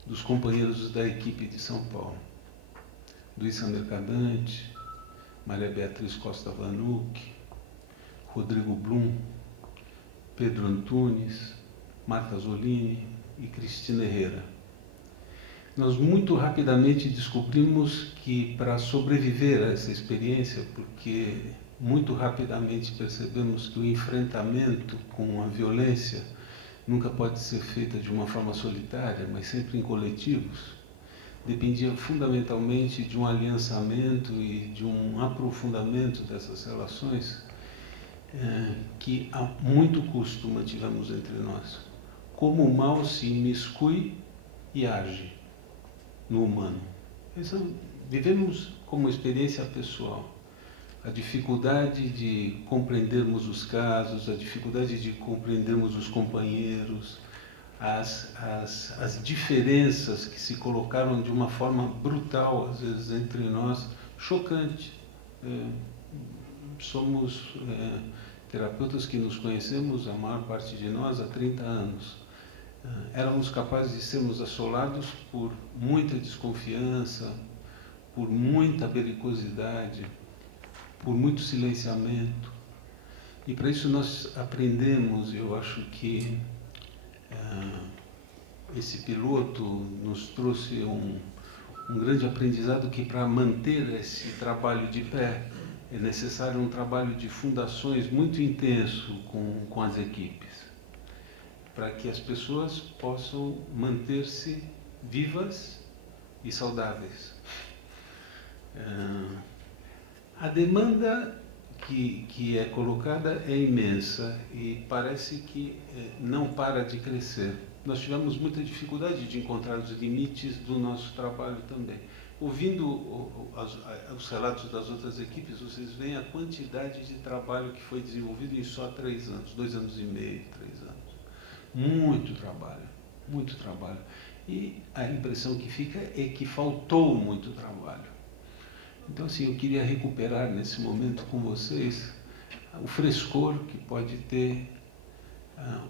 dos companheiros da equipe de São Paulo. Luísa Mercadante, Maria Beatriz Costa Vanucci, Rodrigo Blum, Pedro Antunes, Marta Zolini e Cristina Herrera. Nós muito rapidamente descobrimos que para sobreviver a essa experiência, porque muito rapidamente percebemos que o enfrentamento com a violência nunca pode ser feita de uma forma solitária, mas sempre em coletivos, dependia fundamentalmente de um aliançamento e de um aprofundamento dessas relações que a muito custo mantivemos entre nós. Como o mal se imiscui e age no humano. Vivemos como experiência pessoal a dificuldade de compreendermos os casos, a dificuldade de compreendermos os companheiros, as diferenças que se colocaram de uma forma brutal, às vezes, entre nós, chocante. Somos terapeutas que nos conhecemos, a maior parte de nós, há 30 anos. Éramos capazes de sermos assolados por muita desconfiança, por muita belicosidade, por muito silenciamento. E para isso nós aprendemos, eu acho que esse piloto nos trouxe um grande aprendizado, que para manter esse trabalho de pé é necessário um trabalho de fundações muito intenso com as equipes, para que as pessoas possam manter-se vivas e saudáveis. A demanda que é colocada é imensa e parece que não para de crescer. Nós tivemos muita dificuldade de encontrar os limites do nosso trabalho também. Ouvindo os relatos das outras equipes, vocês veem a quantidade de trabalho que foi desenvolvido em só 3 anos, 2 anos e meio, 3 anos. Muito trabalho, muito trabalho. E a impressão que fica é que faltou muito trabalho. Então, assim, eu queria recuperar nesse momento com vocês o frescor que pode ter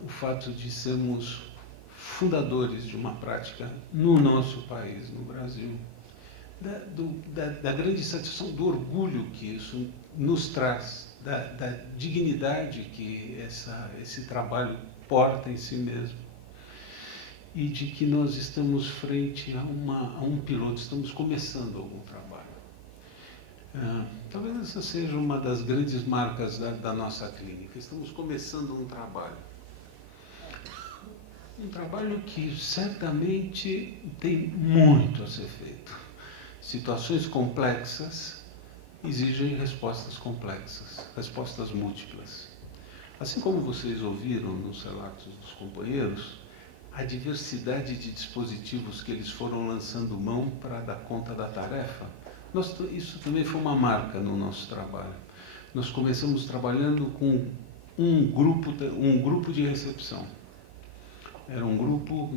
o fato de sermos fundadores de uma prática no nosso país, no Brasil. Da grande satisfação, do orgulho que isso nos traz, da dignidade que esse trabalho porta em si mesmo, e de que nós estamos frente a um piloto, estamos começando algum trabalho. Talvez essa seja uma das grandes marcas da nossa clínica. Estamos começando um trabalho. Um trabalho que certamente tem muito a ser feito. Situações complexas exigem respostas complexas, respostas múltiplas. Assim como vocês ouviram nos relatos dos companheiros, a diversidade de dispositivos que eles foram lançando mão para dar conta da tarefa, isso também foi uma marca no nosso trabalho. Nós começamos trabalhando com um grupo de recepção. Era um grupo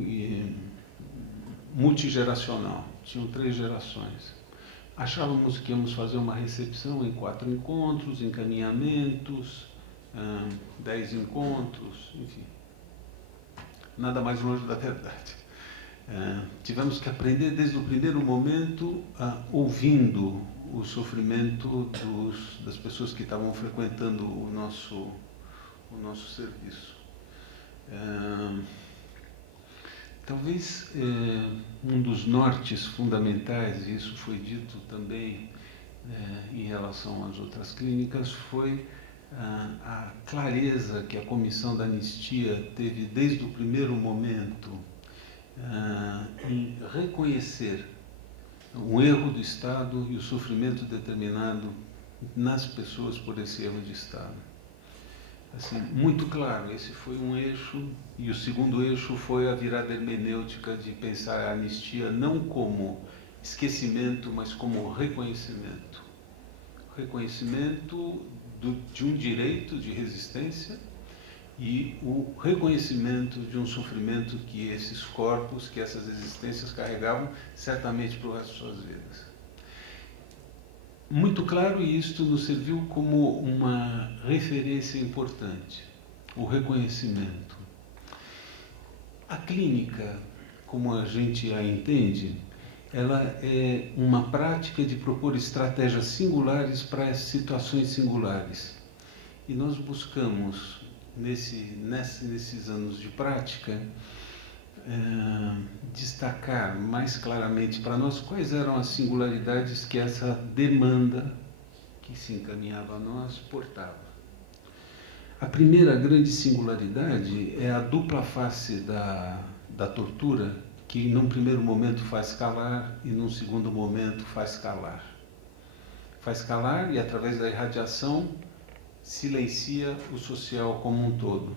multigeracional, tinham 3 gerações. Achávamos que íamos fazer uma recepção em 4 encontros, encaminhamentos, 10 encontros, enfim. Nada mais longe da verdade. Tivemos que aprender desde o primeiro momento, ouvindo o sofrimento das pessoas que estavam frequentando o nosso serviço. Talvez um dos nortes fundamentais, e isso foi dito também em relação às outras clínicas, foi a clareza que a Comissão da Anistia teve desde o primeiro momento em reconhecer um erro do Estado e o sofrimento determinado nas pessoas por esse erro de Estado. Assim, muito claro, esse foi um eixo, e o segundo eixo foi a virada hermenêutica de pensar a anistia não como esquecimento, mas como reconhecimento. Reconhecimento de um direito de resistência e o reconhecimento de um sofrimento que esses corpos, que essas existências carregavam certamente para o resto de suas vidas. Muito claro, e isto nos serviu como uma referência importante, o reconhecimento. A clínica, como a gente a entende, ela é uma prática de propor estratégias singulares para situações singulares. E nós buscamos, nesses anos de prática, destacar mais claramente para nós quais eram as singularidades que essa demanda que se encaminhava a nós portava. A primeira grande singularidade é a dupla face da tortura, que num primeiro momento faz calar e num segundo momento faz calar. Faz calar e, através da irradiação, silencia o social como um todo.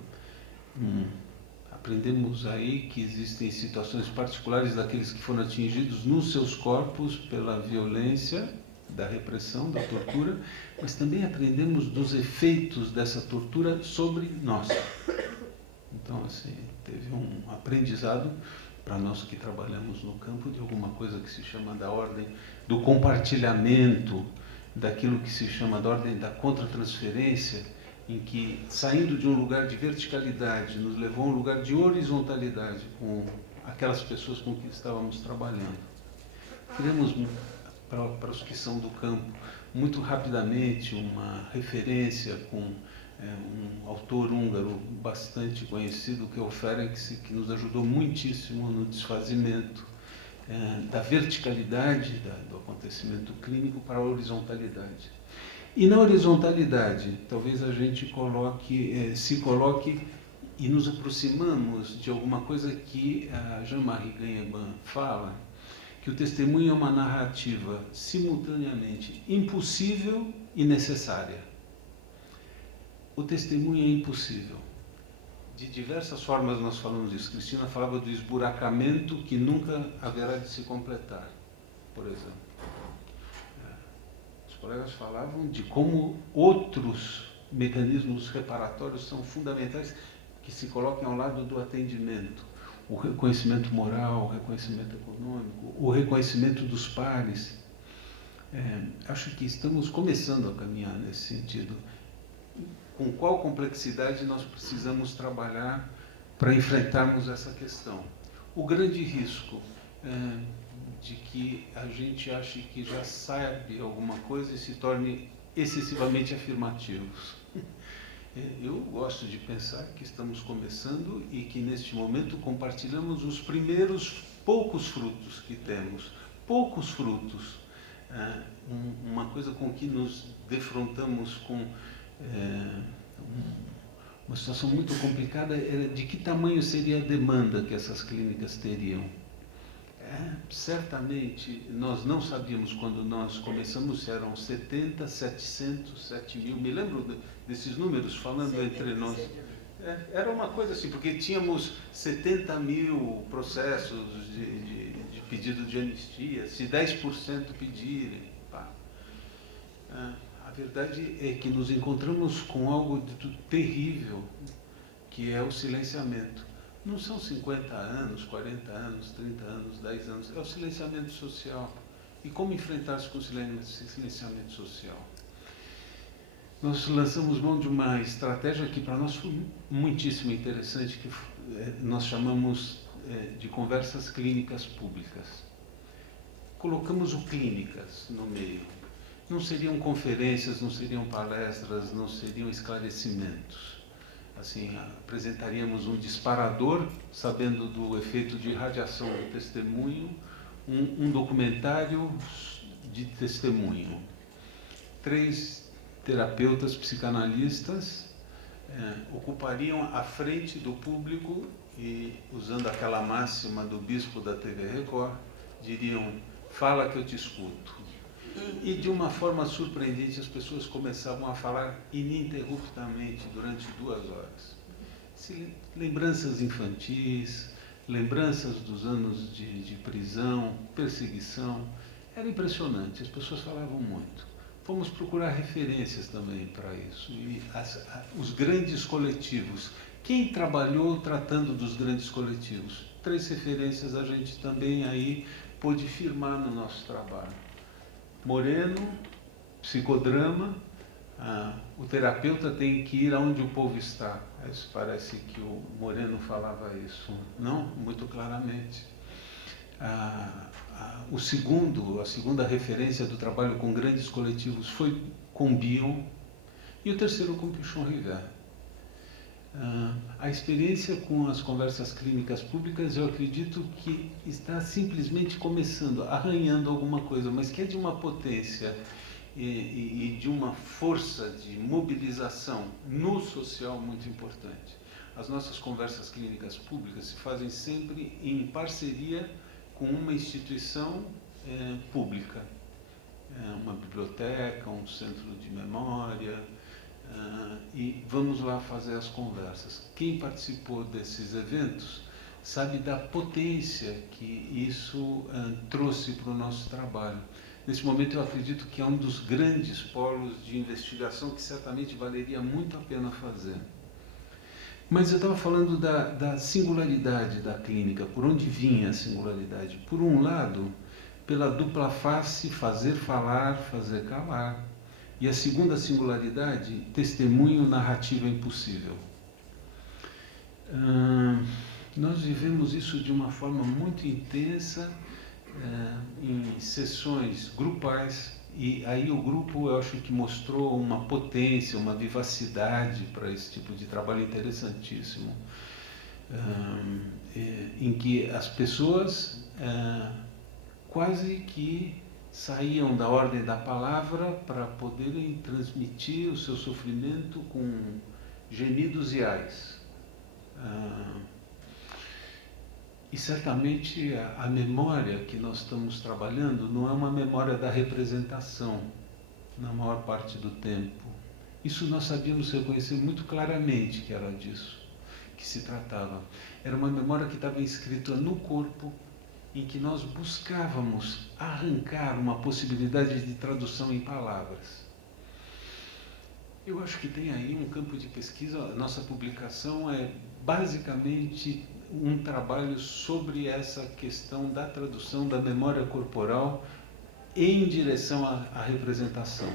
Aprendemos aí que existem situações particulares daqueles que foram atingidos nos seus corpos pela violência da repressão, da tortura, mas também aprendemos dos efeitos dessa tortura sobre nós. Então, assim, teve um aprendizado para nós que trabalhamos no campo de alguma coisa que se chama da ordem do compartilhamento, daquilo que se chama da ordem da contratransferência, em que, saindo de um lugar de verticalidade, nos levou a um lugar de horizontalidade com aquelas pessoas com que estávamos trabalhando. Queremos, para os que são do campo, muito rapidamente uma referência com um autor húngaro bastante conhecido, que é o Ferenc, que nos ajudou muitíssimo no desfazimento da verticalidade do acontecimento clínico para a horizontalidade. E na horizontalidade, talvez a gente se coloque e nos aproximamos de alguma coisa que a Jean-Marie Gagneban fala, que o testemunho é uma narrativa simultaneamente impossível e necessária. O testemunho é impossível. De diversas formas nós falamos isso. Cristina falava do esburacamento que nunca haverá de se completar, por exemplo. Os colegas falavam de como outros mecanismos reparatórios são fundamentais, que se colocam ao lado do atendimento. O reconhecimento moral, o reconhecimento econômico, o reconhecimento dos pares. Acho que estamos começando a caminhar nesse sentido. Com qual complexidade nós precisamos trabalhar para enfrentarmos essa questão? O grande risco de que a gente ache que já sabe alguma coisa e se torne excessivamente afirmativos. Eu gosto de pensar que estamos começando e que, neste momento, compartilhamos os primeiros poucos frutos que temos. Poucos frutos. Uma coisa com que nos defrontamos com uma situação muito complicada era de que tamanho seria a demanda que essas clínicas teriam. Certamente, nós não sabíamos quando nós começamos se eram 70, 700, 7 mil. Me lembro desses números falando entre nós. Era uma coisa assim, porque tínhamos 70 mil processos de pedido de anistia, se 10% pedirem. Pá. A verdade é que nos encontramos com algo terrível, que é o silenciamento. Não são 50 anos, 40 anos, 30 anos, 10 anos, é o silenciamento social. E como enfrentar-se com o silenciamento social? Nós lançamos mão de uma estratégia que para nós foi muitíssimo interessante, que nós chamamos de conversas clínicas públicas. Colocamos o clínicas no meio. Não seriam conferências, não seriam palestras, não seriam esclarecimentos. Assim, apresentaríamos um disparador, sabendo do efeito de radiação do testemunho, um documentário de testemunho. 3 terapeutas psicanalistas ocupariam a frente do público e, usando aquela máxima do bispo da TV Record, diriam: fala que eu te escuto. E, de uma forma surpreendente, as pessoas começavam a falar ininterruptamente durante 2 horas. Lembranças infantis, lembranças dos anos de prisão, perseguição. Era impressionante, as pessoas falavam muito. Fomos procurar referências também para isso. E os grandes coletivos. Quem trabalhou tratando dos grandes coletivos? 3 referências a gente também aí pôde firmar no nosso trabalho. Moreno, psicodrama, o terapeuta tem que ir aonde o povo está. Isso parece que o Moreno falava isso, não? Muito claramente. A segunda referência do trabalho com grandes coletivos foi com Bion e o terceiro com Pichon River. A experiência com as conversas clínicas públicas, eu acredito que está simplesmente começando, arranhando alguma coisa, mas que é de uma potência e de uma força de mobilização no social muito importante. As nossas conversas clínicas públicas se fazem sempre em parceria com uma instituição pública, uma biblioteca, um centro de memória, e vamos lá fazer as conversas. Quem participou desses eventos sabe da potência que isso trouxe para o nosso trabalho. Nesse momento, eu acredito que é um dos grandes polos de investigação que certamente valeria muito a pena fazer. Mas eu estava falando da singularidade da clínica, por onde vinha a singularidade. Por um lado, pela dupla face, fazer falar, fazer calar. E a segunda singularidade, testemunho narrativo impossível. Nós vivemos isso de uma forma muito intensa em sessões grupais E aí o grupo, eu acho que mostrou uma potência, uma vivacidade para esse tipo de trabalho interessantíssimo, em que as pessoas quase que saíam da ordem da palavra para poderem transmitir o seu sofrimento com gemidos e ais. E certamente a memória que nós estamos trabalhando não é uma memória da representação, na maior parte do tempo. Isso nós sabíamos reconhecer muito claramente que era disso que se tratava. Era uma memória que estava inscrita no corpo, em que nós buscávamos arrancar uma possibilidade de tradução em palavras. Eu acho que tem aí um campo de pesquisa. A nossa publicação é basicamente um trabalho sobre essa questão da tradução da memória corporal em direção à representação.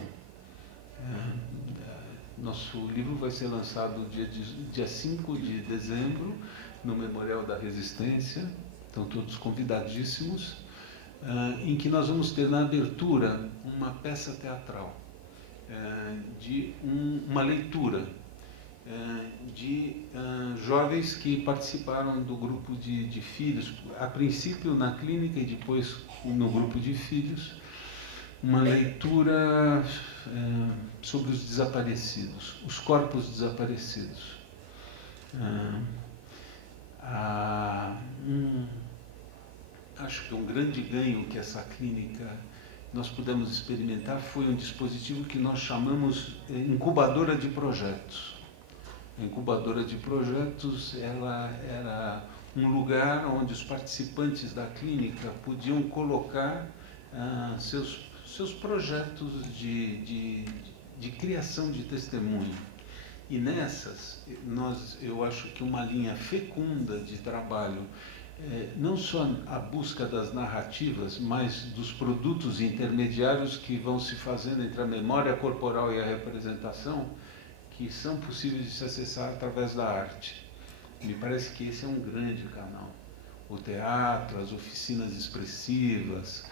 Nosso livro vai ser lançado dia 5 de dezembro, no Memorial da Resistência, estão todos convidadíssimos, em que nós vamos ter na abertura uma peça teatral, de uma leitura de jovens que participaram do grupo de filhos, a princípio na clínica e depois no grupo de filhos, uma leitura sobre os desaparecidos, os corpos desaparecidos. Acho que um grande ganho que essa clínica nós pudemos experimentar foi um dispositivo que nós chamamos incubadora de projetos. A incubadora de projetos, ela era um lugar onde os participantes da clínica podiam colocar seus projetos de criação de testemunho. E nessas, eu acho que uma linha fecunda de trabalho, não só a busca das narrativas, mas dos produtos intermediários que vão se fazendo entre a memória corporal e a representação, que são possíveis de se acessar através da arte. Me parece que esse é um grande canal. O teatro, as oficinas expressivas.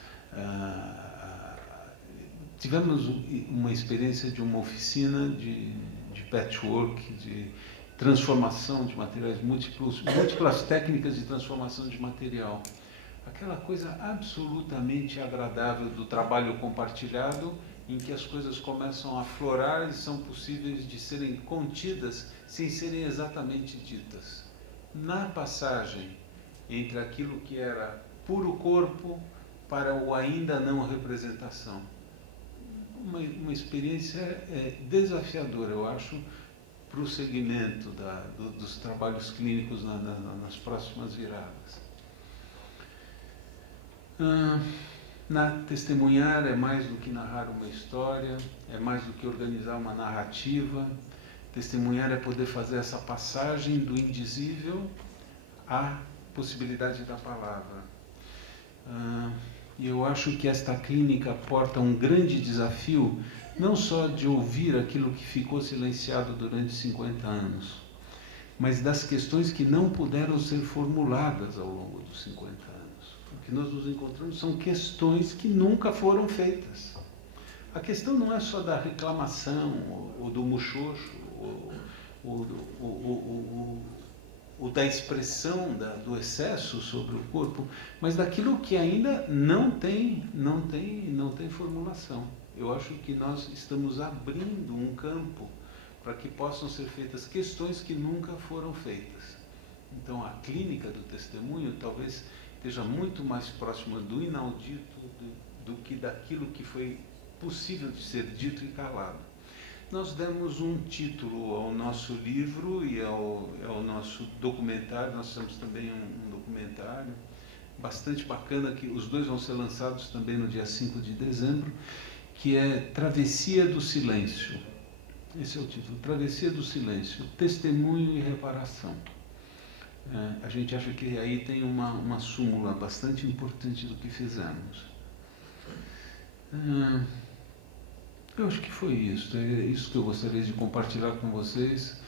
Tivemos uma experiência de uma oficina de patchwork, de transformação de materiais, múltiplas técnicas de transformação de material. Aquela coisa absolutamente agradável do trabalho compartilhado, em que as coisas começam a aflorar e são possíveis de serem contidas sem serem exatamente ditas. Na passagem entre aquilo que era puro corpo para o ainda não representação. Uma experiência desafiadora, eu acho, para o segmento dos trabalhos clínicos nas próximas viradas. Testemunhar é mais do que narrar uma história, é mais do que organizar uma narrativa. Testemunhar é poder fazer essa passagem do indizível à possibilidade da palavra. E eu acho que esta clínica porta um grande desafio, não só de ouvir aquilo que ficou silenciado durante 50 anos, mas das questões que não puderam ser formuladas ao longo dos 50 anos. O que nós nos encontramos são questões que nunca foram feitas. A questão não é só da reclamação, ou do muxoxo, ou da expressão do excesso sobre o corpo, mas daquilo que ainda não tem formulação. Eu acho que nós estamos abrindo um campo para que possam ser feitas questões que nunca foram feitas. Então, a clínica do testemunho talvez esteja muito mais próxima do inaudito do que daquilo que foi possível de ser dito e calado. Nós demos um título ao nosso livro e ao nosso documentário. Nós temos também um documentário bastante bacana, que os dois vão ser lançados também no dia 5 de dezembro, que é Travessia do Silêncio. Esse é o título, Travessia do Silêncio, Testemunho e Reparação. A gente acha que aí tem uma súmula bastante importante do que fizemos. Eu acho que foi isso. É isso que eu gostaria de compartilhar com vocês,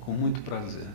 com muito prazer.